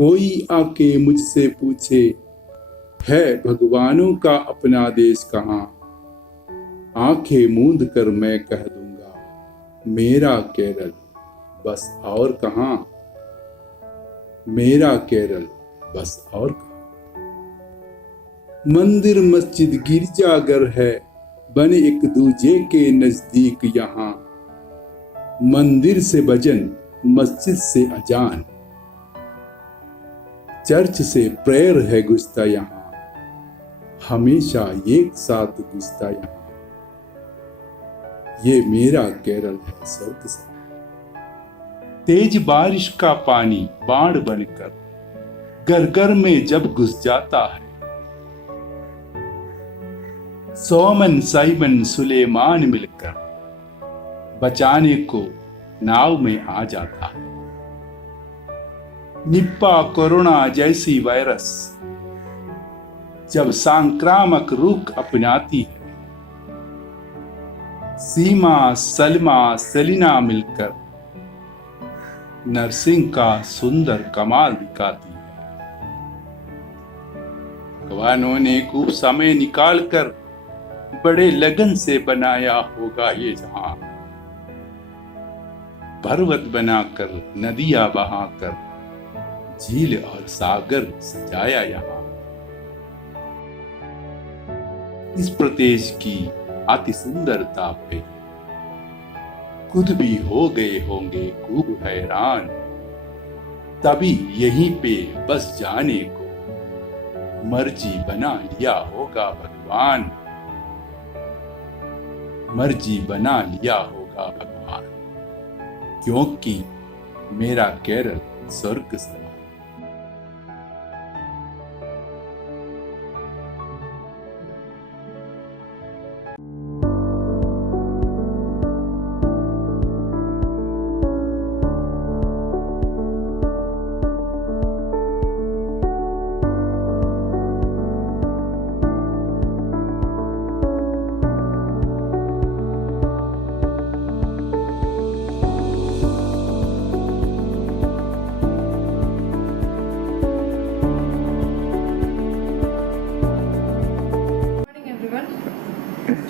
कोई आके मुझसे पूछे, है भगवानों का अपना देश कहाँ, आंखें मूंद कर मैं कह दूंगा, मेरा केरल बस और कहाँ, मेरा केरल बस और कहाँ। मंदिर मस्जिद गिरजाघर है बने एक दूजे के नजदीक यहाँ, मंदिर से भजन मस्जिद से अजान, चर्च से प्रेयर है गुजता यहाँ, हमेशा एक साथ गुजता यहाँ। ये मेरा केरल है स्वर्ग सा। तेज बारिश का पानी बाढ़ बनकर घर घर में जब घुस जाता है, सोमन साइमन सुलेमान मिलकर बचाने को नाव में आ जाता है। निप्पा कोरोना जैसी वायरस जब संक्रामक रूप अपनाती है, सीमा सलमा सलीना मिलकर नर्सिंग का सुंदर कमाल दिखाती है। भगवानों ने खूब समय निकालकर बड़े लगन से बनाया होगा ये जहां, पर्वत बनाकर नदियां बहाकर झील और सागर सजाया यहाँ। इस प्रदेश की अति सुंदरता पे खुद भी हो गए होंगे खूब हैरान, तभी यहीं पे बस जाने को मर्जी बना लिया होगा भगवान, मर्जी बना लिया होगा भगवान, क्योंकि मेरा केरल स्वर्ग सा।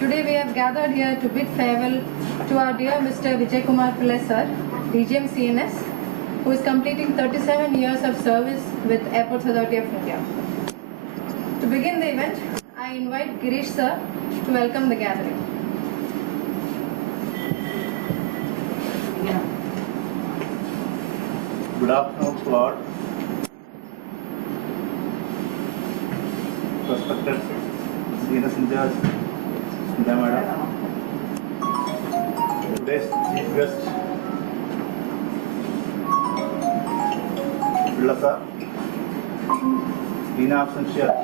Today we have gathered here to bid farewell to our dear Mr. Vijay Kumar Pillai sir, DGM CNS, who is completing 37 years of service with Airports Authority of India. To begin the event, I invite Girish sir to welcome the gathering. Good afternoon to all. Respected CNS in charge, Sudha Madam, today's chief guest, Pillai sir, in absence here,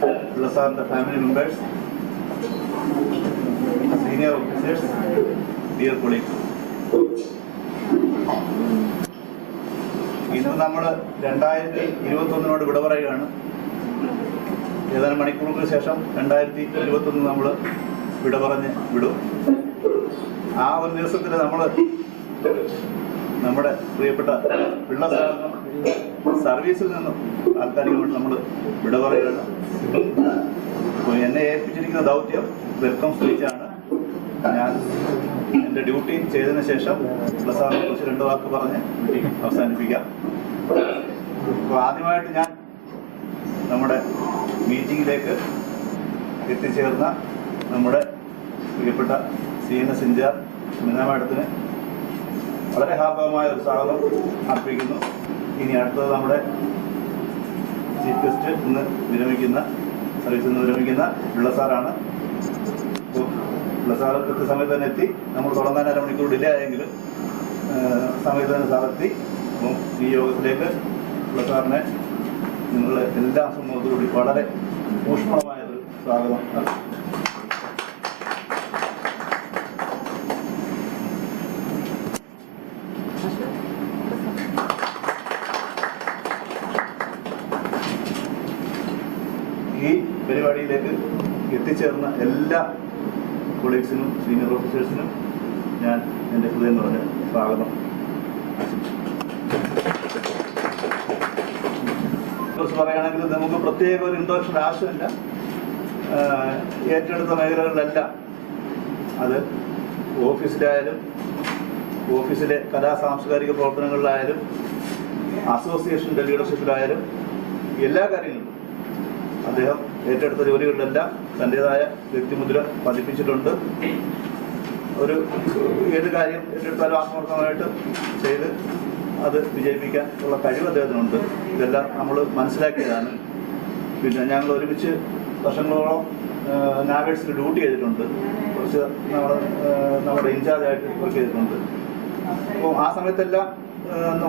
Pillai sir and the family members, senior officers, dear colleagues. ഇന്ന് നമ്മൾ 2021 വിട പറയുകയാണ്. ഏതാനും മണിക്കൂറുകൾക്ക് ശേഷം 2021 നമ്മൾ വിട പറഞ്ഞ് വിടും. ആ ഒരു ദിവസത്തിൽ നമ്മൾ നമ്മുടെ പ്രിയപ്പെട്ട പിള്ള സാറിനും സർവീസിൽ നിന്നും താൽക്കാലികമായിട്ട് നമ്മൾ വിട പറയുകയാണ്. അപ്പോൾ എന്നെ ഏൽപ്പിച്ചിരിക്കുന്ന ദൗത്യം വെൽക്കം സ്പീച്ചാണ്. ഞാൻ എൻ്റെ ഡ്യൂട്ടി ചെയ്തതിന് ശേഷം പിള്ള സാറിനെ കുറിച്ച് 2 വാക്ക് പറഞ്ഞ് അവസാനിപ്പിക്കാം. അപ്പോൾ ആദ്യമായിട്ട് ഞാൻ നമ്മുടെ മീറ്റിങ്ങിലേക്ക് എത്തിച്ചേർന്ന നമ്മുടെ പ്രിയപ്പെട്ട CNS ഇൻചാർജ് സ്മിത മാഡത്തിന് വളരെ ഹാർദവമായ ഒരു സ്വാഗതം അർപ്പിക്കുന്നു. ഇനി അടുത്തത് നമ്മുടെ ചീഫ് ഗസ്റ്റ് ഇന്ന് വിരമിക്കുന്ന സർവീസിൽ നിന്ന് വിരമിക്കുന്ന പിള്ള സാറാണ്. അപ്പോൾ പിള്ള സാർ കൃത്യസമയത്ത് തന്നെ എത്തി. നമ്മൾ തുടങ്ങാൻ അരമണിക്കൂർ ഡിലേ ആയെങ്കിലും സമയത്ത് തന്നെ സാറെത്തി. അപ്പം ഈ യോഗത്തിലേക്ക് പിള്ള സാറിനെ നിങ്ങളുടെ എല്ലാ സമൂഹത്തോടുകൂടി വളരെ ഊഷ്മളമായൊരു സ്വാഗതം. ഈ പരിപാടിയിലേക്ക് എത്തിച്ചേർന്ന എല്ലാ കൊളീഗ്സിനും സീനിയർ ഓഫീസേഴ്സിനും ഞാൻ എൻ്റെ ഹൃദയം നിറഞ്ഞ സ്വാഗതം. കുറിച്ച് പറയുകയാണെങ്കിൽ നമുക്ക് പ്രത്യേക ഒരു ഇൻട്രൊഡക്ഷൻ ആവശ്യമില്ല. ഏറ്റെടുത്ത മേഖലകളിലെല്ലാം അത് ഓഫീസിലെ കലാ സാംസ്കാരിക പ്രവർത്തനങ്ങളിലായാലും അസോസിയേഷൻ്റെ ലീഡർഷിപ്പിലായാലും എല്ലാ കാര്യങ്ങളിലും അദ്ദേഹം ഏറ്റെടുത്ത ജോലികളിലെല്ലാം തൻ്റേതായ വ്യക്തിമുദ്ര പതിപ്പിച്ചിട്ടുണ്ട്. ഏത് കാര്യം ഏറ്റെടുത്താലും ആത്മാർത്ഥമായിട്ട് ചെയ്ത് അത് വിജയിപ്പിക്കാൻ ഉള്ള കഴിവ് അദ്ദേഹത്തിനുണ്ട്. ഇതെല്ലാം നമ്മൾ മനസ്സിലാക്കിയതാണ്. പിന്നെ ഞങ്ങൾ ഒരുമിച്ച് വർഷങ്ങളോളം നാവേഴ്സിൽ ഡ്യൂട്ടി ചെയ്തിട്ടുണ്ട്. കുറച്ച് നമ്മുടെ ഇൻചാർജായിട്ട് വർക്ക് ചെയ്തിട്ടുണ്ട്. അപ്പോൾ ആ സമയത്തെല്ലാം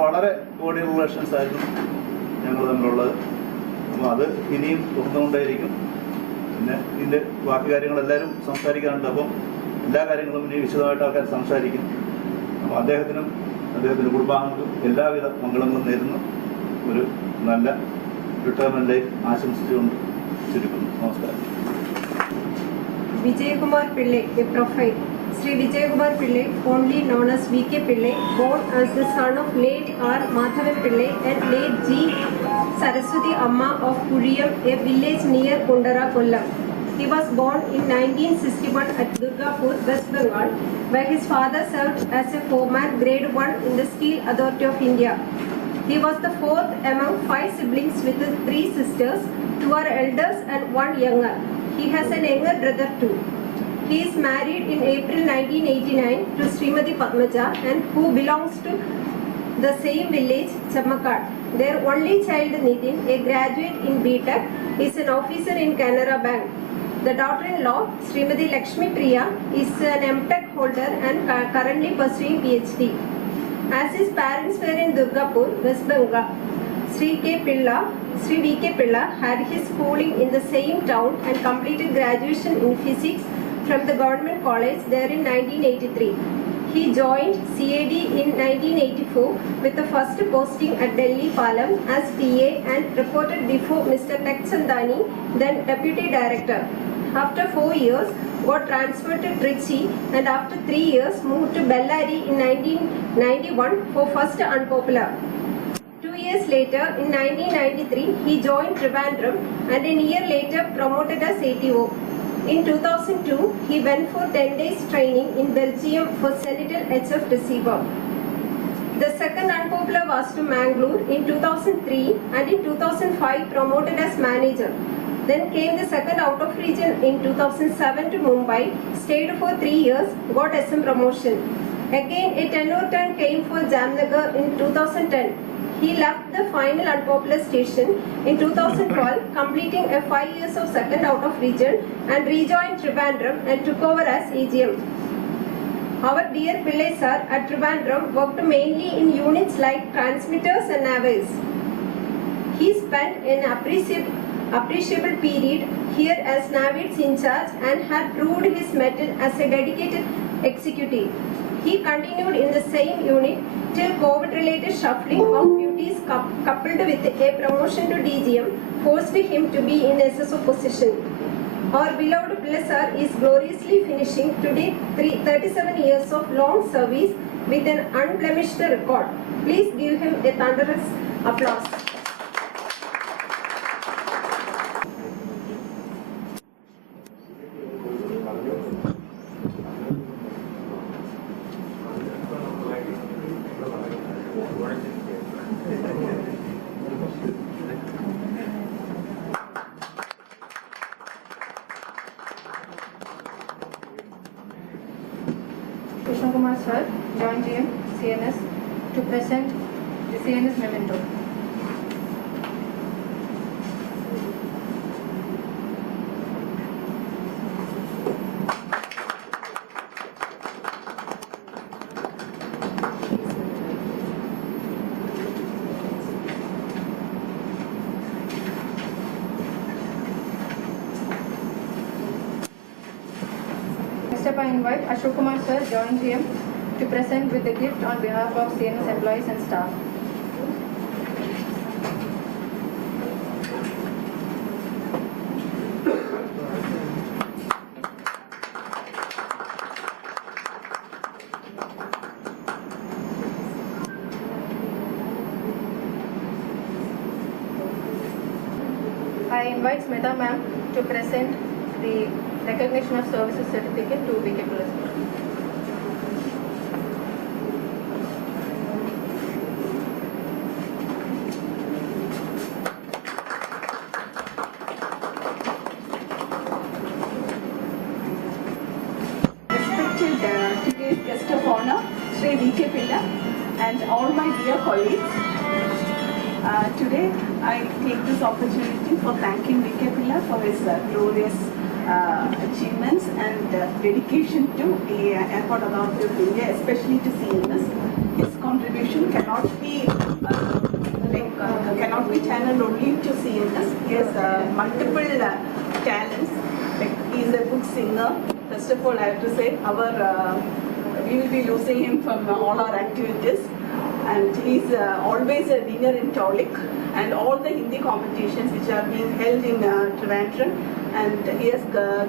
വളരെ കോർഡിയൽ റിലേഷൻസ് ആയിരുന്നു ഞങ്ങൾ തമ്മിലുള്ളത്. അപ്പോൾ അത് ഇനിയും തുടർന്നുകൊണ്ടേയിരിക്കും. പിന്നെ ഇതിൻ്റെ ബാക്കി കാര്യങ്ങളെല്ലാവരും സംസാരിക്കാറുണ്ട്. അപ്പം എല്ലാ കാര്യങ്ങളും ഇനി വിശദമായിട്ട് ആൾക്കാർ സംസാരിക്കും. അപ്പോൾ അദ്ദേഹത്തിൻ്റെ കുടുംബാംഗങ്ങൾക്കും എല്ലാവിധ മംഗളങ്ങളും നേരുന്നു. ഒരു നല്ല റിട്ടയർമെൻറ്റ് ലൈഫ് ആശംസിച്ചുകൊണ്ട് ചുരുക്കുന്നു. നമസ്കാരം. Vijaykumar Pillai, a profile. Sri Vijaykumar Pillai, fondly known as V.K. Pillai, born as the son of late R. Madhavan Pillai and late G. Saraswati Amma of Kuriyam, a village near Kundara, Kollam. He was born in 1961 at Durgapur, West Bengal, where his father served as a foreman grade 1 in the Steel Authority of India. He was the fourth among 5 siblings with his 3 sisters, 2 are elders and 1 younger. He has an younger brother too. He is married in April 1989 to Srimati Padmaja and who belongs to the same village, Chammakad. Their only child Nitin, a graduate in BTech, is an officer in Canara Bank. The daughter-in-law, Srimati Lakshmi Priya, is an MTech holder and currently pursuing PhD. As his parents were in Durgapur, West Bengal, Sri V.K. Pilla had his schooling in the same town and completed graduation in physics from the government college there in 1983. He joined CAD in 1984 with the first posting at Delhi Palam as TA and reported before Mr. Tek Chandani, then Deputy Director. After 4 years, got transferred to Trichy and after 3 years moved to Bellary in 1991 for first Unpopular. 2 years later, in 1993, he joined Trivandrum and a year later promoted as ATO. In 2002, he went for 10 days training in Belgium for Senator HF receiver. The second Unpopular was to Mangalore in 2003 and in 2005 promoted as manager. Then came the second out of region in 2007 to Mumbai, stayed for 3 years, got SM promotion. Again, a tenure turn came for Jamnagar in 2010. He left the final Unpopular station in 2012, completing a 5 years of second out of region and rejoined Trivandrum and took over as AGM. Our dear Pillai sir at Trivandrum worked mainly in units like transmitters and navals. He spent an appreciable period here as Navids in charge and had proved his mettle as a dedicated executive. He continued in the same unit till COVID-related shuffling of duties coupled with a promotion to DGM forced him to be in SSO position. Our beloved Pillai sir is gloriously finishing today 37 years of long service with an unblemished record. Please give him a thunderous applause. Krishna Kumar sir joined GM CNS to present the CNS memento. Next up I invite Ashok Kumar sir join GM to present with the gift on behalf of CNS employees and staff. invite Smita ma'am to present the recognition of services certificate to VK Pillai sir. Respected today's guest of honor, Shri V.K. Pillai, and all my dear colleagues. Today, I take this opportunity for thanking V.K. Pillai for his glorious achievements and dedication to the Airport Authority of India, especially to CMS. His contribution cannot be channeled only to CMS. He has multiple talents. Like he is a good singer. First of all, I have to say we will be losing him from all our activities. And he's always a winner in TOLIC and all the Hindi competitions which are being held in Trivandrum. And he has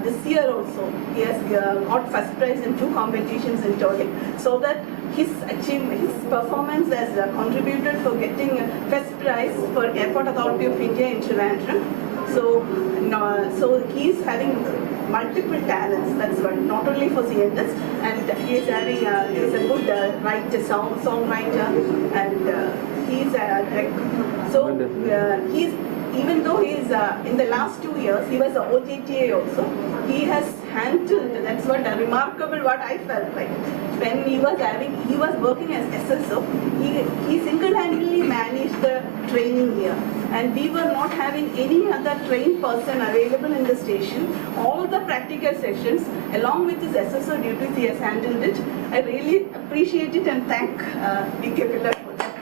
this year also he has got first prize in 2 competitions in TOLIC. So that his achievement, his performance has contributed for getting first prize for Airport Authority of India in Trivandrum. So he is having multiple talents. That's one. Not only for CNS, and he is having he is a good songwriter, and he's he's even though he is in the last 2 years he was a OJTA also. He has handled. That's what remarkable. What I felt like when he was working as SSO. He single-handedly managed the training here, and we were not having any other trained person available in the station. All the practical sessions, along with his SSO duties, he has handled it. I really appreciate it and thank V.K. Pillai for that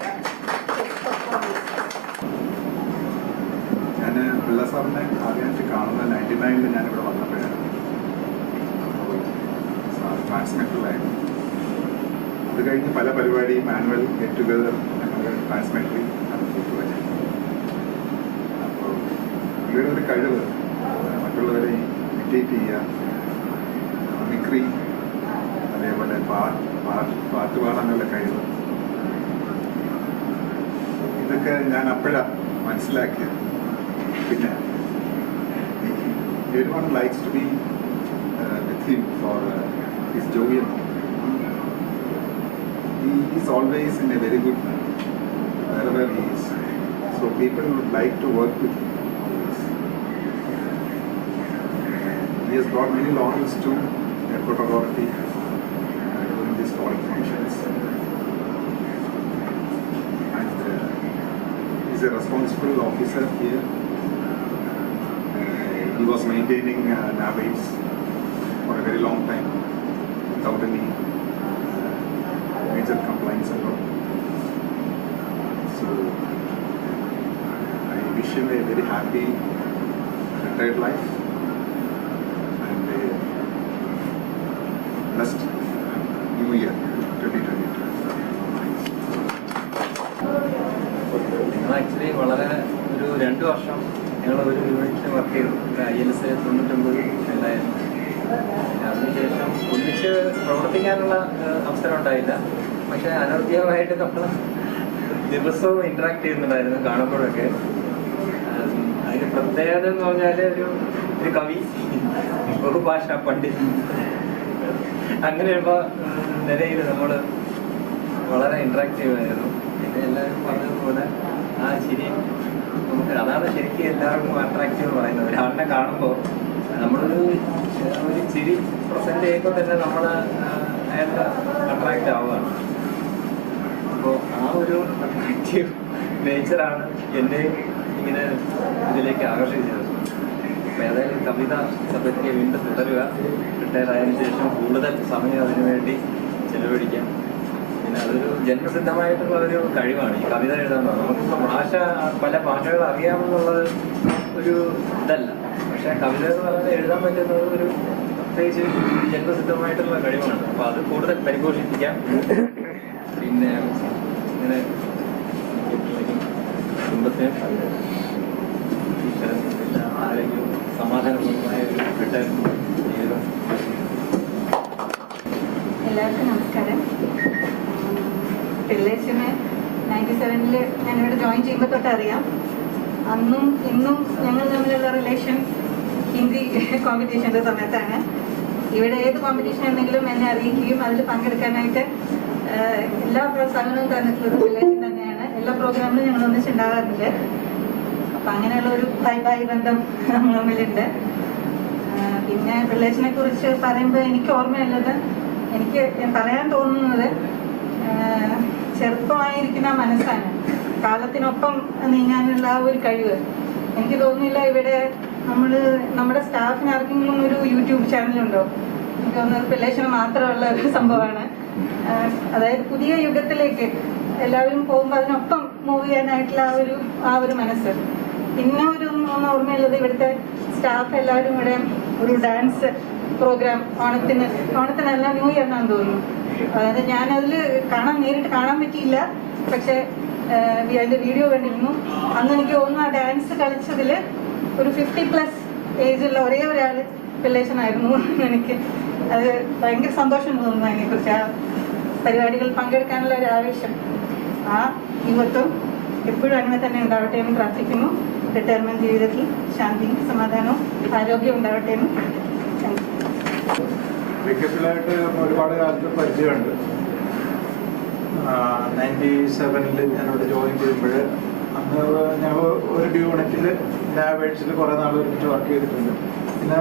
performance. ഞാൻ പിള്ള സാറിനെ ആദ്യമായിട്ട് കാണുന്നത് 99 ഞാനിവിടെ വന്നപ്പോഴാണ്. ട്രാൻസ്മിറ്ററിലായിരുന്നു. അത് കഴിഞ്ഞ് പല പരിപാടിയും ആനുവൽ ഗെറ്റ് ടുഗദർ ഞങ്ങൾ ട്രാൻസ്മിറ്ററിൽ നടത്തിയിട്ടുള്ളത്. അപ്പോൾ പുള്ളിയുടെ ഒരു കഴിവ് മറ്റുള്ളവരെ ഇമിറ്റേറ്റ് ചെയ്യുക, മിക്രി, അതേപോലെ പാട്ട് പാടാനുള്ള കഴിവ്, ഇതൊക്കെ ഞാൻ അപ്പോഴാണ് മനസ്സിലാക്കിയത്. പിന്നെ everyone likes to be with him for his jovial. He is always in a very good mood wherever he is. So people would like to work with him always. He has brought many laurels to Airport Authority during these foreign functions. And he is a responsible officer here. He was maintaining NAVAIDS for a very long time without any major complaints at all. So I wish him a very happy retired life and a blessed New Year 2022. ഞങ്ങൾ actually വളരെ ഒരു 2 വർഷം ഞങ്ങൾ ഒരു യൂണിറ്റിൽ work ചെയ്തു. ILS 99 ഉണ്ടായിരുന്നു. അതിനുശേഷം ഒന്നിച്ച് പ്രവർത്തിക്കാനുള്ള അവസരം ഉണ്ടായില്ല. പക്ഷേ അനർഥ്യമായിട്ട് നമ്മൾ ദിവസവും ഇൻട്രാക്ട് ചെയ്യുന്നുണ്ടായിരുന്നു കാണുമ്പോഴൊക്കെ. അതിന് പ്രത്യേകത എന്ന് പറഞ്ഞാൽ ഒരു കവി, ബഹുഭാഷാ പണ്ഡിറ്റ്, അങ്ങനെയുള്ള നിലയിൽ നമ്മൾ വളരെ ഇൻട്രാക്ട് ചെയ്യുമായിരുന്നു. പിന്നെ എല്ലാവരും പറഞ്ഞതുപോലെ ആ ചിരി നമുക്ക് അതാണ് ശരിക്കും എല്ലാവർക്കും അട്രാക്റ്റീവ് എന്ന് പറയുന്നത്. ഒരാളിനെ കാണുമ്പോൾ നമ്മളൊരു ചിരി പ്രസൻറ്റ് ചെയ്യുമ്പോൾ തന്നെ നമ്മൾ അയാളുടെ അട്രാക്റ്റ് ആവുകയാണ്. അപ്പോൾ ആ ഒരു അട്രാക്റ്റീവ് നേച്ചറാണ് എന്നെ ഇങ്ങനെ ഇതിലേക്ക് ആകർഷിച്ചത്. അപ്പോൾ ഏതായാലും കവിത പറ്റി വീണ്ടും തുടരുക, റിട്ടയർ ആയതിനു ശേഷം കൂടുതൽ സമയം അതിനുവേണ്ടി ചെലവഴിക്കാം. പിന്നെ അതൊരു ജന്മസിദ്ധമായിട്ടുള്ള ഒരു കഴിവാണ് ഈ കവിത എഴുതാൻ. നമുക്കിപ്പോൾ പല ഭാഷകൾ അറിയാമെന്നുള്ളത് ഒരു ഇതല്ല, പക്ഷേ കവിത എന്ന് പറഞ്ഞാൽ എഴുതാൻ പറ്റുന്നത് ഒരു പ്രത്യേകിച്ച് ജന്മസിദ്ധമായിട്ടുള്ള കഴിവാണ്. അപ്പോൾ അത് കൂടുതൽ പരിപോഷിപ്പിക്കാം. പിന്നെ ഇങ്ങനെ കുടുംബത്തെ ആരെങ്കിലും സമാധാനപരമായ ഒരു റിട്ടയർ ജീവിതം. എല്ലാവർക്കും നമസ്കാരം. പിള്ളേഴ്സിനെ 97 ഞാനിവിടെ ജോയിൻ ചെയ്യുമ്പോൾ തൊട്ട് അറിയാം. അന്നും ഇന്നും ഞങ്ങൾ തമ്മിലുള്ള റിലേഷൻ ഹിന്ദി കോമ്പറ്റീഷൻ്റെ സമയത്താണ്. ഇവിടെ ഏത് കോമ്പറ്റീഷൻ ഉണ്ടെങ്കിലും എന്നെ അറിയിക്കുകയും അതിൽ പങ്കെടുക്കാനായിട്ട് എല്ലാ പ്രോത്സാഹനവും തന്നിട്ടുള്ളത് റിലേഷൻ തന്നെയാണ്. എല്ലാ പ്രോഗ്രാമിലും ഞങ്ങൾ ഒന്നിച്ചുണ്ടാകാറുണ്ട്. അപ്പം അങ്ങനെയുള്ള ഒരു ബൈ ബന്ധം നമ്മൾ തമ്മിലുണ്ട്. പിന്നെ റിലേഷനെ കുറിച്ച് പറയുമ്പോൾ എനിക്ക് ഓർമ്മയുള്ളത്, എനിക്ക് പറയാൻ തോന്നുന്നത് ചെറുപ്പമായിരിക്കുന്ന മനസ്സാണ്, കാലത്തിനൊപ്പം നീങ്ങാനുള്ള ആ ഒരു കഴിവ്. എനിക്ക് തോന്നുന്നില്ല ഇവിടെ നമ്മുടെ സ്റ്റാഫിന് ആർക്കെങ്കിലും ഒരു യൂട്യൂബ് ചാനലുണ്ടോ? എനിക്ക് തോന്നുന്നത് റിലേഷന് മാത്രമുള്ള ഒരു സംഭവമാണ്. അതായത് പുതിയ യുഗത്തിലേക്ക് എല്ലാവരും പോകുമ്പോൾ അതിനൊപ്പം മൂവ് ചെയ്യാനായിട്ടുള്ള ആ ഒരു മനസ്സ്. പിന്നെ ഒന്ന് ഓർമ്മയുള്ളത്, ഇവിടുത്തെ സ്റ്റാഫ് എല്ലാവരും ഇവിടെ ഒരു ഡാൻസ് പ്രോഗ്രാം ഓണത്തിനല്ല ന്യൂ ഇയറിനാന്ന് തോന്നുന്നു. അതായത് ഞാനതിൽ നേരിട്ട് കാണാൻ പറ്റിയില്ല, പക്ഷേ അതിൻ്റെ വീഡിയോ കണ്ടിരുന്നു. അന്ന് എനിക്ക് തോന്നുന്നു ആ ഡാൻസ് കളിച്ചതിൽ ഒരു 50+ ഏജുള്ള ഒരേ ഒരാൾ റിലേഷനായിരുന്നു. എനിക്ക് അത് ഭയങ്കര സന്തോഷം തോന്നുന്നു അതിനെക്കുറിച്ച്. ആ പരിപാടികളിൽ പങ്കെടുക്കാനുള്ള ഒരു ആവേശം, ആ യുവത്വം എപ്പോഴും അങ്ങനെ തന്നെ ഉണ്ടാവട്ടെ എന്ന് പ്രാർത്ഥിക്കുന്നു. റിട്ടയർമെൻറ്റ് ജീവിതത്തിൽ ശാന്തിയും സമാധാനവും ആരോഗ്യം ഉണ്ടാവട്ടെ എന്ന്. വിക്കപ്പിലായിട്ട് ഒരുപാട് കാലത്ത് പരിചയമുണ്ട്. 97 ഞാനിവിടെ ജോയിൻ ചെയ്യുമ്പോൾ അന്ന് ഞങ്ങൾ ഒരു യൂണിറ്റിൽ ലാബേഴ്സിൽ കുറേ നാൾ ഒരുമിച്ച് വർക്ക് ചെയ്തിട്ടുണ്ട്. പിന്നെ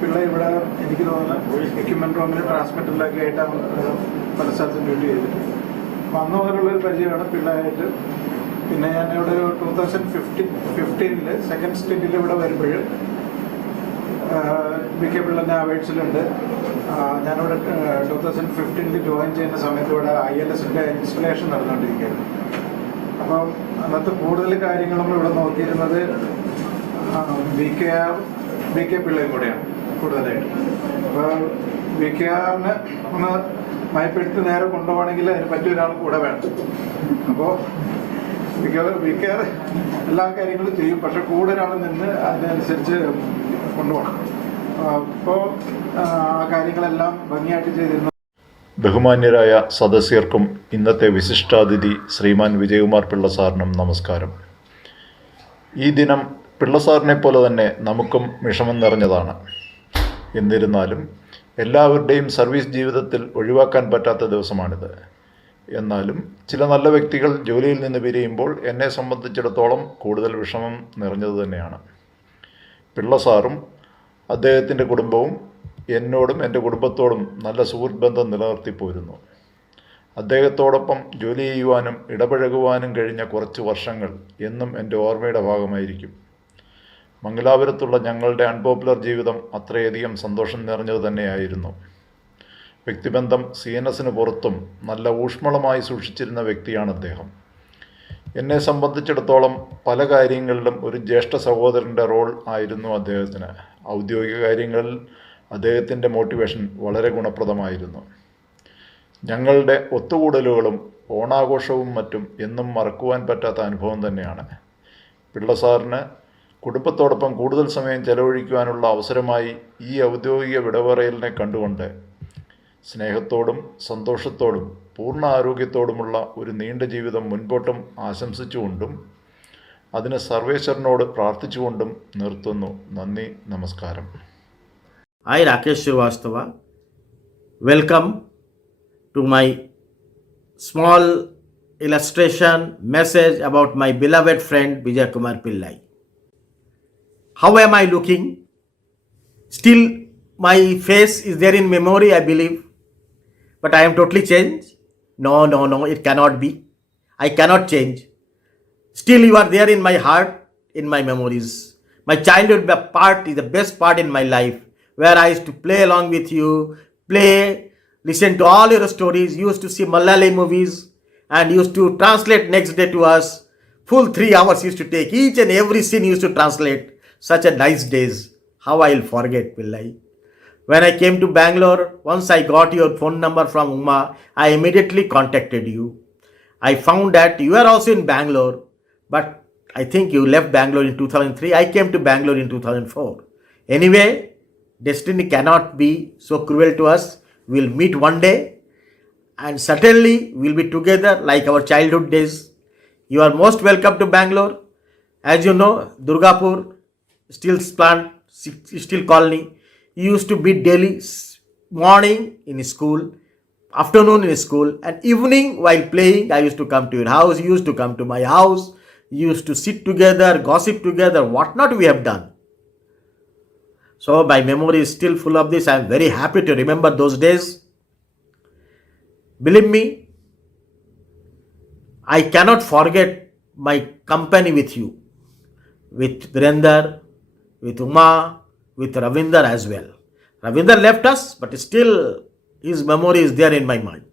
പിള്ളേ ഇവിടെ എനിക്ക് തോന്നുന്നു എക്യുപ്മെൻറ്റ് റൂമിൽ ട്രാൻസ്മിറ്ററിലൊക്കെ ആയിട്ട് പല സ്ഥലത്തും ഡ്യൂട്ടി ചെയ്തിട്ടുണ്ട്. അപ്പോൾ അന്ന് മുതലുള്ളൊരു പരിചയമാണ് പിള്ളേരായിട്ട്. പിന്നെ ഞാനിവിടെ ഒരു 2015 സെക്കൻഡ് സ്റ്റേറ്റിൽ ഇവിടെ വരുമ്പോൾ BK പിള്ളേൻ്റെ അവേഴ്സിലുണ്ട്. ഞാനിവിടെ 2015 ജോയിൻ ചെയ്യുന്ന സമയത്ത് ഇവിടെ ILSൻ്റെ ഇൻസ്റ്റലേഷൻ നടന്നുകൊണ്ടിരിക്കുകയായിരുന്നു. അപ്പം അന്നത്തെ കൂടുതൽ കാര്യങ്ങളും ഇവിടെ നോക്കിയിരുന്നത് BK പിള്ളയും കൂടെയാണ് കൂടുതലായിട്ട്. അപ്പോൾ BKRനെ ഒന്ന് മയപ്പെടുത്തി നേരെ കൊണ്ടുപോകണമെങ്കിൽ അതിന് പറ്റിയ ഒരാൾ കൂടെ വേണം. അപ്പോൾ BKR എല്ലാ കാര്യങ്ങളും ചെയ്യും, പക്ഷെ കൂടെ ഒരാൾ നിന്ന് അതിനനുസരിച്ച് കൊണ്ടുപോകണം. അപ്പോൾ ആ കാര്യങ്ങളെല്ലാം ഭംഗിയായിട്ട് ചെയ്തിരുന്നു. ബഹുമാന്യരായ സദസ്യർക്കും ഇന്നത്തെ വിശിഷ്ടാതിഥി ശ്രീമാൻ വിജയകുമാർ പിള്ള സാറിനും നമസ്കാരം. ഈ ദിനം പിള്ള സാറിനെ പോലെ തന്നെ നമുക്കും വിഷമം നിറഞ്ഞതാണ്. എന്നിരുന്നാലും എല്ലാവരുടെയും സർവീസ് ജീവിതത്തിൽ ഒഴിവാക്കാൻ പറ്റാത്ത ദിവസമാണിത്. എന്നാലും ചില നല്ല വ്യക്തികൾ ജോലിയിൽ നിന്ന് പിരിയുമ്പോൾ എന്നെ സംബന്ധിച്ചിടത്തോളം കൂടുതൽ വിഷമം നിറഞ്ഞത് തന്നെയാണ്. പിള്ള സാറും അദ്ദേഹത്തിൻ്റെ കുടുംബവും എന്നോടും എൻ്റെ കുടുംബത്തോടും നല്ല സുഹൃത്ത് ബന്ധം നിലനിർത്തിപ്പോരുന്നു. അദ്ദേഹത്തോടൊപ്പം ജോലി ചെയ്യുവാനും ഇടപഴകുവാനും കഴിഞ്ഞ കുറച്ച് വർഷങ്ങൾ എന്നും എൻ്റെ ഓർമ്മയുടെ ഭാഗമായിരിക്കും. മംഗലാപുരത്തുള്ള ഞങ്ങളുടെ അൺപോപ്പുലർ ജീവിതം അത്രയധികം സന്തോഷം നിറഞ്ഞത് തന്നെയായിരുന്നു. വ്യക്തിബന്ധം CNSന് പുറത്തും നല്ല ഊഷ്മളമായി സൂക്ഷിച്ചിരുന്ന വ്യക്തിയാണ് അദ്ദേഹം. എന്നെ സംബന്ധിച്ചിടത്തോളം പല കാര്യങ്ങളിലും ഒരു ജ്യേഷ്ഠ സഹോദരൻ്റെ റോൾ ആയിരുന്നു അദ്ദേഹത്തിന്. ഔദ്യോഗിക കാര്യങ്ങളിൽ അദ്ദേഹത്തിൻ്റെ മോട്ടിവേഷൻ വളരെ ഗുണപ്രദമായിരുന്നു. ഞങ്ങളുടെ ഒത്തുകൂടലുകളും ഓണാഘോഷവും മറ്റും എന്നും മറക്കുവാൻ പറ്റാത്ത അനുഭവം തന്നെയാണ്. പിള്ള സാറിന് കുടുംബത്തോടൊപ്പം കൂടുതൽ സമയം ചെലവഴിക്കുവാനുള്ള അവസരമായി ഈ ഔദ്യോഗിക വിടപറയലിനെ കണ്ടുകൊണ്ട് സ്നേഹത്തോടും സന്തോഷത്തോടും പൂർണ്ണ ആരോഗ്യത്തോടുമുള്ള ഒരു നീണ്ട ജീവിതം മുൻപോട്ടും ആശംസിച്ചുകൊണ്ടും അതിന് സർവേശ്വരനോട് പ്രാർത്ഥിച്ചുകൊണ്ടും നിർത്തുന്നു. നന്ദി, നമസ്കാരം. I, Rakesh Srivastava, welcome to my small illustration message about my beloved friend Vijay Kumar Pillai. How am I looking? Still, my face is there in memory, I believe, but I am totally changed. No, it cannot be. I cannot change. Still, you are there in my heart, in my memories. My childhood part is the best part in my life, where I used to play along with you, listen to all your stories. You used to see Malayali movies and used to translate next day to us. Full 3 hours used to take. Each and every scene used to translate. Such a nice days. How I'll forget, Pillai. When I came to Bangalore, once I got your phone number from Uma, I immediately contacted you. I found that you are also in Bangalore, but I think you left Bangalore in 2003. I came to Bangalore in 2004. Anyway, destiny cannot be so cruel to us. We'll meet one day and certainly we'll be together like our childhood days. You are most welcome to Bangalore As you know, Durgapur steel plant, steel colony, used to be daily morning in school, afternoon in school, and evening while playing. I used to come to your house, you used to come to my house, used to sit together, gossip together, what not we have done. So my memory is still full of this. I am very happy to remember those days. Believe me, I cannot forget my company with you, with Virender, with Uma, with Ravinder as well. Ravinder left us, but still his memory is there in my mind.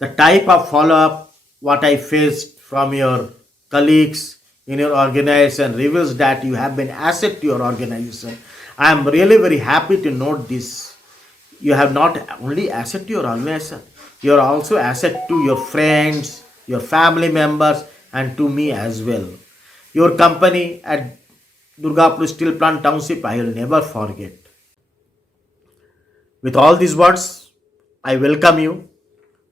The type of follow-up what I faced from your colleagues in your organization reveals that you have been asset to your organization. I am really very happy to note this. You have not only asset to your organization, you are also asset to your friends, your family members, and to me as well. Your company at Durgapur Steel Plant Township, I will never forget. With all these words, I welcome you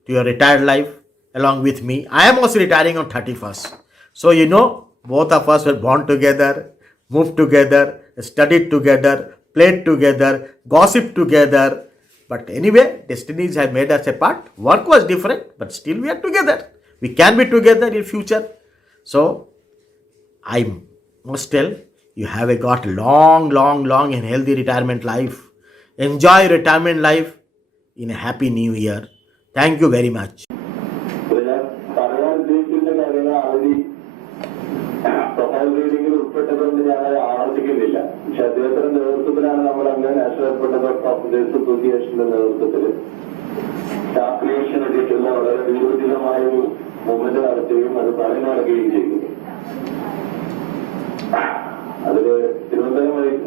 to your retired life along with me. I am also retiring on 31st. So you know, both of us were born together, moved together, studied together, played together, gossiped together. But anyway, destinies have made us apart. Work was different, but still we are together. We can be together in future. So I must tell you have got long and healthy retirement life. Enjoy retirement life in a happy new year. Thank you very much. Profile റീഡിംഗിൽ ഉൾപ്പെട്ടതുകൊണ്ട് ഞാൻ ആവർത്തിക്കുന്നില്ല. പക്ഷെ അദ്ദേഹത്തിന്റെ നേതൃത്വത്തിലാണ് നമ്മൾ അന്ന് national headquarters of officers അസോസിയേഷന്റെ നേതൃത്വത്തിൽ സ്റ്റാഫ് ക്രിയേഷൻ എത്തിയിട്ടുള്ള വളരെ വീരോചിതമായ ഒരു മൂവ്മെന്റ് നടത്തുകയും അത് പറഞ്ഞു നടക്കുകയും ചെയ്തു. അതില്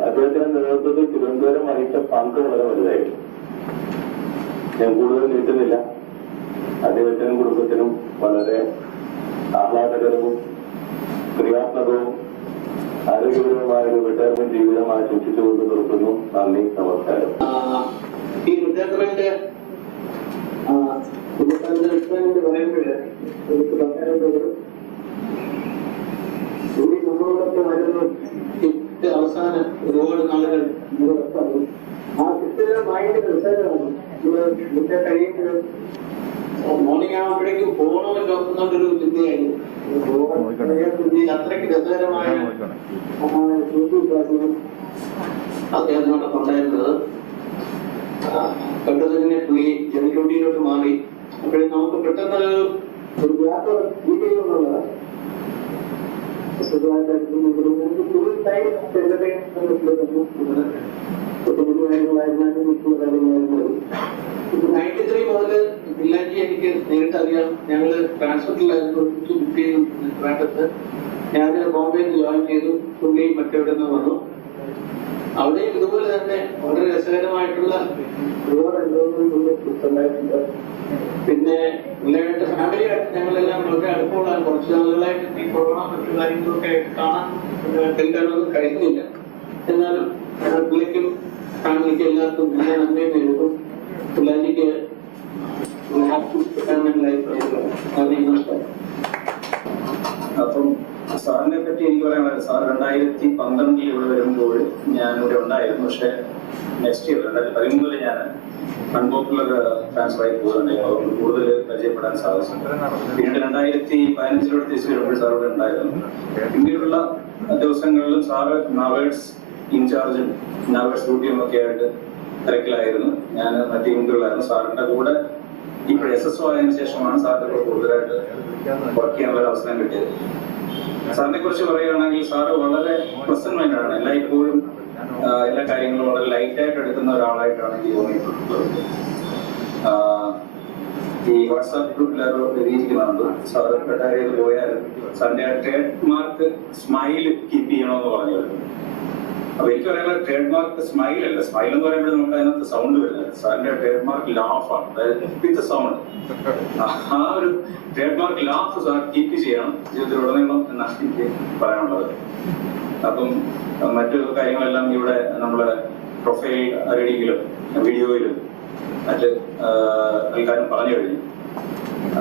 അദ്ദേഹത്തിന്റെ നേതൃത്വത്തിൽ തിരുവനന്തപുരം വഹിച്ച പങ്ക് വളരെ വലുതായിരുന്നു. ഞാൻ കൂടുതൽ നീട്ടുന്നില്ല. അദ്ദേഹത്തിനും കുടുംബത്തിനും വളരെ ആഹ്ലാദകരവും ക്രിയാത്മകവും ആരോഗ്യപരവുമായ ഒരു റിട്ടയർമെന്റ് ജീവിതം ആശംസിച്ചുകൊണ്ട് നിർത്തുന്നു. നന്ദി, നമസ്കാരം. ഈ റിട്ടയർമെന്റ് പറയുമ്പോൾ എനിക്ക് പറയാനുള്ളത് ഇനി നമ്മളോടൊക്കെ വരുന്ന അവസാനം ഒരുപാട് നാളുകൾ ആ കുട്ടികളുടെ മൈൻഡ് റിസൾട്ടാണ് ഇവിടെ കഴിയുന്നത്. മോർണിംഗ് ആകുമ്പോഴേക്കും പോകണമല്ലോ എന്നുള്ളൊരു ചിന്തയായിരുന്നു. അത്രയ്ക്ക് രസകരമായ അദ്ദേഹത്തിനോടൊപ്പമുണ്ടായിരുന്നത്. പെട്ടെന്ന് പുള്ളി ജനഡ്യൂട്ടിയിലോട്ട് മാറി. അപ്പോഴേ നമുക്ക് പെട്ടെന്ന് ഒരു യാത്ര ചെയ്യുന്നുള്ളത് '93 മുതൽ പിള്ളാജി എനിക്ക് നേരിട്ട് അറിയാം. ഞങ്ങള് ട്രാൻസ്പോർട്ടിലായിരുന്നു ട്രാൻഡത്ത്. ഞാൻ ബോംബെയിൽ ജോയിൻ ചെയ്തു. പുള്ളി മറ്റെവിടെ നിന്ന് വന്നു. അവിടെയും ഇതുപോലെ തന്നെ വളരെ രസകരമായിട്ടുള്ള ഒരുപാട് അനുഭവങ്ങളുണ്ടായിട്ടുണ്ട്. പിന്നെ പിള്ളേരുടെ ഫാമിലിയായിട്ട് ഞങ്ങളെല്ലാം വളരെ അടുപ്പമുള്ളതാണ്. കുറച്ച് നാളുകളായിട്ട് ഈ കൊറോണ മറ്റു കാര്യങ്ങളൊക്കെ കാണാൻ കേൾക്കാനൊന്നും കഴിയുന്നില്ല. എന്നാലും പിള്ളേക്കും ഫാമിലിക്ക് എല്ലാവർക്കും നല്ല നന്മയും നേരിടും. പിള്ളേരിക്ക് അപ്പം സാറിനെ പറ്റി എനിക്ക് പറയാനുള്ളത്, സാർ 2012 ഇവിടെ വരുമ്പോൾ ഞാനിവിടെ ഉണ്ടായിരുന്നു. പക്ഷെ നെക്സ്റ്റ് ഇയർ 2013 ഞാൻ അൺപോപ്പുലർ ട്രാൻസ്ഫർ ആയി പോകുന്നുണ്ടായിരുന്നു. അതുകൊണ്ട് കൂടുതൽ പരിചയപ്പെടാൻ സാധിച്ചു. പിന്നീട് 2015 തിരിച്ചു വരുമ്പോൾ സാർ ഇവിടെ ഉണ്ടായിരുന്നു. പിന്നീടുള്ള ദിവസങ്ങളിലും സാറ് നാവേഴ്സ് ഇൻചാർജും നാവേഴ്സ് ഡ്യൂട്ടിയും ഒക്കെ ആയിട്ട് തിരക്കിലായിരുന്നു. ഞാൻ മറ്റു യൂണിറ്റുകളായിരുന്നു. സാറിന്റെ കൂടെ ഇപ്പോൾ SSO ആയതിനു ശേഷമാണ് സാറിന്റെ കൂടെ കൂടുതലായിട്ട് വർക്ക് ചെയ്യാനുള്ള ഒരു അവസരം കിട്ടിയത്. സാറിനെ കുറിച്ച് പറയുകയാണെങ്കിൽ സാറ് വളരെ പ്രസന്റ് മൈൻഡാണ്. എല്ലായ്പ്പോഴും എല്ലാ കാര്യങ്ങളും വളരെ ലൈറ്റായിട്ട് എടുക്കുന്ന ഒരാളായിട്ടാണ് എനിക്ക് തോന്നിയിട്ടുള്ളത്. ഈ വാട്സാപ്പ് ഗ്രൂപ്പിലാരോ എഴുതിയിരിക്കുന്നുണ്ട്, സാറ് റിട്ടയർ ചെയ്ത് പോയാലും സാറിന്റെ ട്രേഡ് മാർക്ക് സ്മൈൽ കീപ്പ് ചെയ്യണമെന്ന് പറഞ്ഞത്. അപ്പൊ എനിക്ക് പറയാനുള്ള ട്രേഡ് മാർക്ക് സ്മൈൽ അല്ല. സ്മൈൽ എന്ന് പറയുമ്പോൾ നമുക്ക് അതിനകത്ത് സൗണ്ട് വരുന്നത്. സാറിന്റെ ട്രേഡ് മാർക്ക് ലാഫാണ്, അതായത് വിത്ത് സൗണ്ട്. ആ ഒരു trade mark laugh sir keep ചെയ്യണം ജീവിതത്തിലുടനീളം എന്നാണ് എനിക്ക് പറയാനുള്ളത്. അപ്പം മറ്റു കാര്യങ്ങളെല്ലാം ഇവിടെ നമ്മളെ പ്രൊഫൈൽ റീഡിങ്ങിലും വീഡിയോയിലും മറ്റ് ആൾക്കാരും പറഞ്ഞു കഴിഞ്ഞു.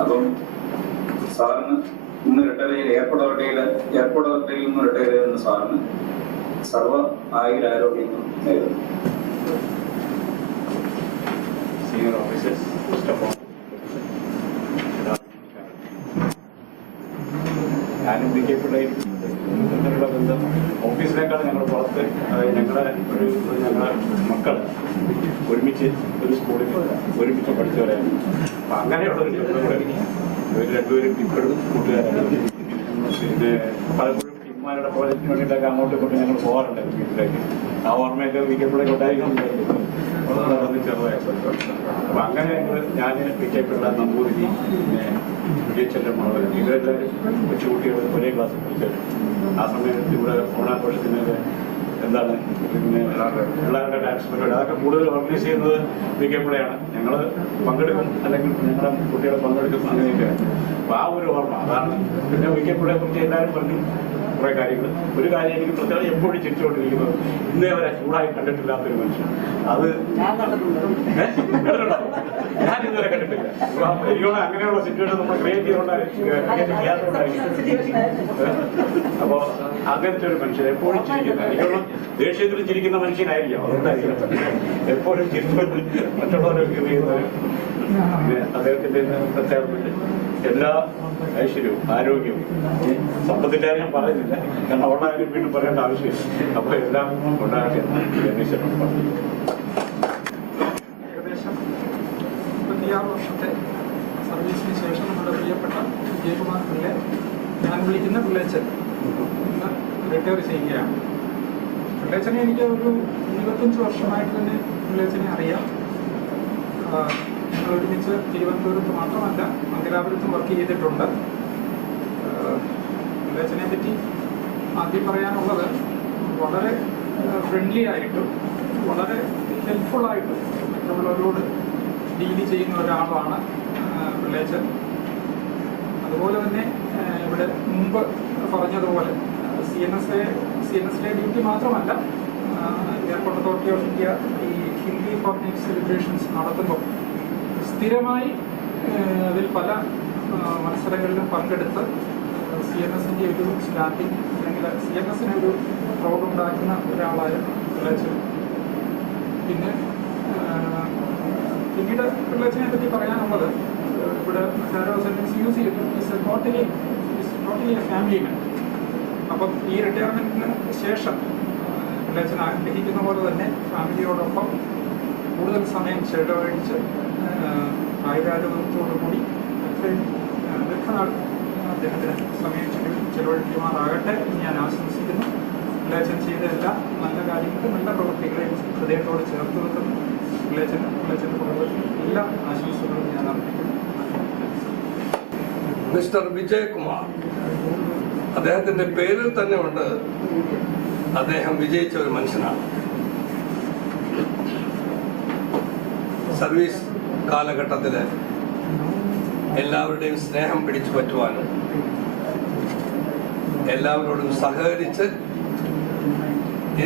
അപ്പം സാറിന് ഇന്ന് റിട്ടയർ ചെയ്ത് എയർപോർട്ട് അതോറിറ്റിയിൽ നിന്ന് റിട്ടയർ ചെയ്തെന്ന സാറിന് സർവ്വ ആയുരാരോഗ്യം നേരുന്നു. സീനിയർ ഓഫീസേഴ്സ്, ഞാനും ബി കെ പിള്ളയും തമ്മിലുള്ള ബന്ധം ഓഫീസിനേക്കാൾ ഞങ്ങൾ പുറത്ത്, അതായത് ഞങ്ങളെ മക്കൾ ഒരുമിച്ച് ഒരു സ്കൂളിൽ ഒരുമിച്ച് പഠിച്ചവരായിരുന്നു. അപ്പം അങ്ങനെയുള്ള ഒരു ഇവർ രണ്ടുപേരും ഇപ്പോഴും കൂട്ടുകാരാണ്. പിന്നെ പലപ്പോഴും ഇമ്മാരുടെ പ്രോജക്റ്റിന് വേണ്ടിയിട്ടൊക്കെ അങ്ങോട്ടും ഇങ്ങോട്ടും ഞങ്ങൾ പോകാറുണ്ടായിരുന്നു വീട്ടിലേക്ക്. ആ ഓർമ്മയൊക്കെ വി കെ പിള്ളയ്ക്ക് ഉണ്ടായിരിക്കുന്നുണ്ടായിരുന്നു. നടന്ന് ചെറുതായിട്ട്. അപ്പം അങ്ങനെ ഞാൻ വി കെ പിള്ള, നമ്പൂതിരി, പിന്നെ വിജയചന്ദ്രമാവ് ഇവരെല്ലാവരും കൊച്ചുകുട്ടികൾ ഒരേ ക്ലാസ്സിൽ പഠിച്ചിട്ടുണ്ട്. ആ സമയത്ത് ഇവിടെ ഓണാഘോഷത്തിനൊക്കെ എന്താണ് പിന്നെ പിള്ളേരുടെ ഡാൻസ് പരിപാടി അതൊക്കെ കൂടുതൽ ഓർഗനൈസ് ചെയ്യുന്നത് വി കെ പിള്ളയാണ്. ഞങ്ങൾ പങ്കെടുക്കും, അല്ലെങ്കിൽ ഞങ്ങളുടെ കുട്ടികളെ പങ്കെടുക്കും, അങ്ങനെയൊക്കെ. അപ്പോൾ ആ ഒരു ഓർമ്മ അതാണ്. പിന്നെ വി കെ പിള്ളയെ കുറിച്ച് എല്ലാവരും പറഞ്ഞു കുറേ കാര്യങ്ങൾ. ഒരു കാര്യം എനിക്ക് പ്രത്യേകം എപ്പോഴും ചിരിച്ചുകൊണ്ടിരിക്കുന്നത്, ഇന്നേ വരെ ചൂടായി കണ്ടിട്ടില്ലാത്തൊരു മനുഷ്യൻ. അത് കണ്ടിട്ടുണ്ടോ? ഞാൻ ഇതുവരെ കണ്ടിട്ടില്ല. എനിക്കോടെ അങ്ങനെയുള്ള സിറ്റുവേഷൻ നമ്മൾ ക്രിയേറ്റ് ചെയ്തുകൊണ്ടായിരിക്കും. അപ്പോൾ അങ്ങനത്തെ ഒരു മനുഷ്യൻ എപ്പോഴും ചിരിക്കുന്നത്, എനിക്കുള്ള ദേഷ്യത്തിൽ ചിരിക്കുന്ന മനുഷ്യനായിരിക്കും. അതുകൊണ്ടായിരിക്കും എപ്പോഴും ചിരിച്ചുകൊണ്ട് മറ്റുള്ളവരൊക്കെ ചെയ്യുന്നത്. പിന്നെ അദ്ദേഹത്തിൻ്റെ പ്രത്യേകത എല്ലാ ഐശ്വര്യവും ആരോഗ്യവും സമ്പത്തിൻ്റെ കാര്യം ഞാൻ പറയുന്നില്ല, കാരണം ഉള്ള കാര്യം വീണ്ടും പറയേണ്ട ആവശ്യമില്ല. അപ്പോൾ എല്ലാം ഉണ്ടാകട്ടെ എന്ന് ജനീശ്വരൻ പറഞ്ഞു. ഏകദേശം 26 വർഷത്തെ സർവീസിന് ശേഷം നമ്മുടെ പ്രിയപ്പെട്ട വിജയകുമാർ പിള്ളെ, ഞാൻ വിളിക്കുന്ന പിള്ളേച്ചൻ, ഇന്ന് റിട്ടയർ ചെയ്യുകയാണ്. പിള്ളേച്ചനെ എനിക്ക് ഒരു 25 വർഷമായിട്ട് തന്നെ പിള്ളേച്ചനെ അറിയാം. ഞങ്ങൾ ഒരുമിച്ച് തിരുവനന്തപുരത്ത് മാത്രമല്ല മംഗലാപുരത്തും വർക്ക് ചെയ്തിട്ടുണ്ട്. പിള്ളേച്ചനെ പറ്റി ആദ്യം പറയാനുള്ളത്, വളരെ ഫ്രണ്ട്ലി ആയിട്ടും വളരെ ഹെൽപ്ഫുള്ളായിട്ടും മറ്റുള്ളവരോട് ഡീൽ ചെയ്യുന്ന ഒരാളാണ് പിള്ളേച്ചൻ. അതുപോലെ തന്നെ ഇവിടെ മുമ്പ് പറഞ്ഞതുപോലെ സി എൻ എസിലെ ഡ്യൂട്ടി മാത്രമല്ല, എയർപോർട്ട് അതോറിറ്റി ഓഫ് ഇന്ത്യ ഈ ഹിന്ദി ഫോർനൈറ്റ് സെലിബ്രേഷൻസ് നടത്തുമ്പോൾ സ്ഥിരമായി അതിൽ പല മത്സരങ്ങളിലും പങ്കെടുത്ത് സി എൻ എസിൻ്റെ ഒരു സ്റ്റാൻഡിങ്, അല്ലെങ്കിൽ സി എൻ എസിന് ഒരു പ്രൗഡുണ്ടാക്കുന്ന ഒരാളായിരുന്നു പിള്ളേച്ചൻ. പിന്നീട് പിള്ളേച്ചനെ പറ്റി പറയാനുള്ളത്, ഇവിടെ യൂസ് ചെയ്തു ടോട്ടലി എ ഫാമിലി മാൻ. അപ്പം ഈ റിട്ടയർമെൻറ്റിന് ശേഷം പിള്ളേച്ചൻ ആഗ്രഹിക്കുന്ന പോലെ തന്നെ ഫാമിലിയോടൊപ്പം കൂടുതൽ സമയം ചെലവഴിച്ച് ആയുരാരോഗ്യത്തോടുകൂടി ദീർഘനാൾ അദ്ദേഹത്തിന് സമയം ചെലവഴിക്കുമാറാകട്ടെ എന്ന് ഞാൻ ആശംസിക്കുന്നു. പിള്ളേച്ചൻ ചെയ്ത എല്ലാ നല്ല കാര്യങ്ങളും നല്ല പ്രവൃത്തികളെയും ഹൃദയത്തോട് ചേർത്ത് വെക്കുന്നു. പിള്ളേച്ചൻ്റെ കുടുംബത്തിന് എല്ലാ ആശംസകളും ഞാൻ അർപ്പിക്കുന്നു. മിസ്റ്റർ വിജയകുമാർ, അദ്ദേഹത്തിൻ്റെ പേരിൽ തന്നെ ഉണ്ട് അദ്ദേഹം വിജയിച്ച ഒരു മനുഷ്യനാണ്. സർവീസ് കാലഘട്ടത്തിൽ എല്ലാവരുടെയും സ്നേഹം പിടിച്ചു പറ്റുവാനും എല്ലാവരോടും സഹകരിച്ച്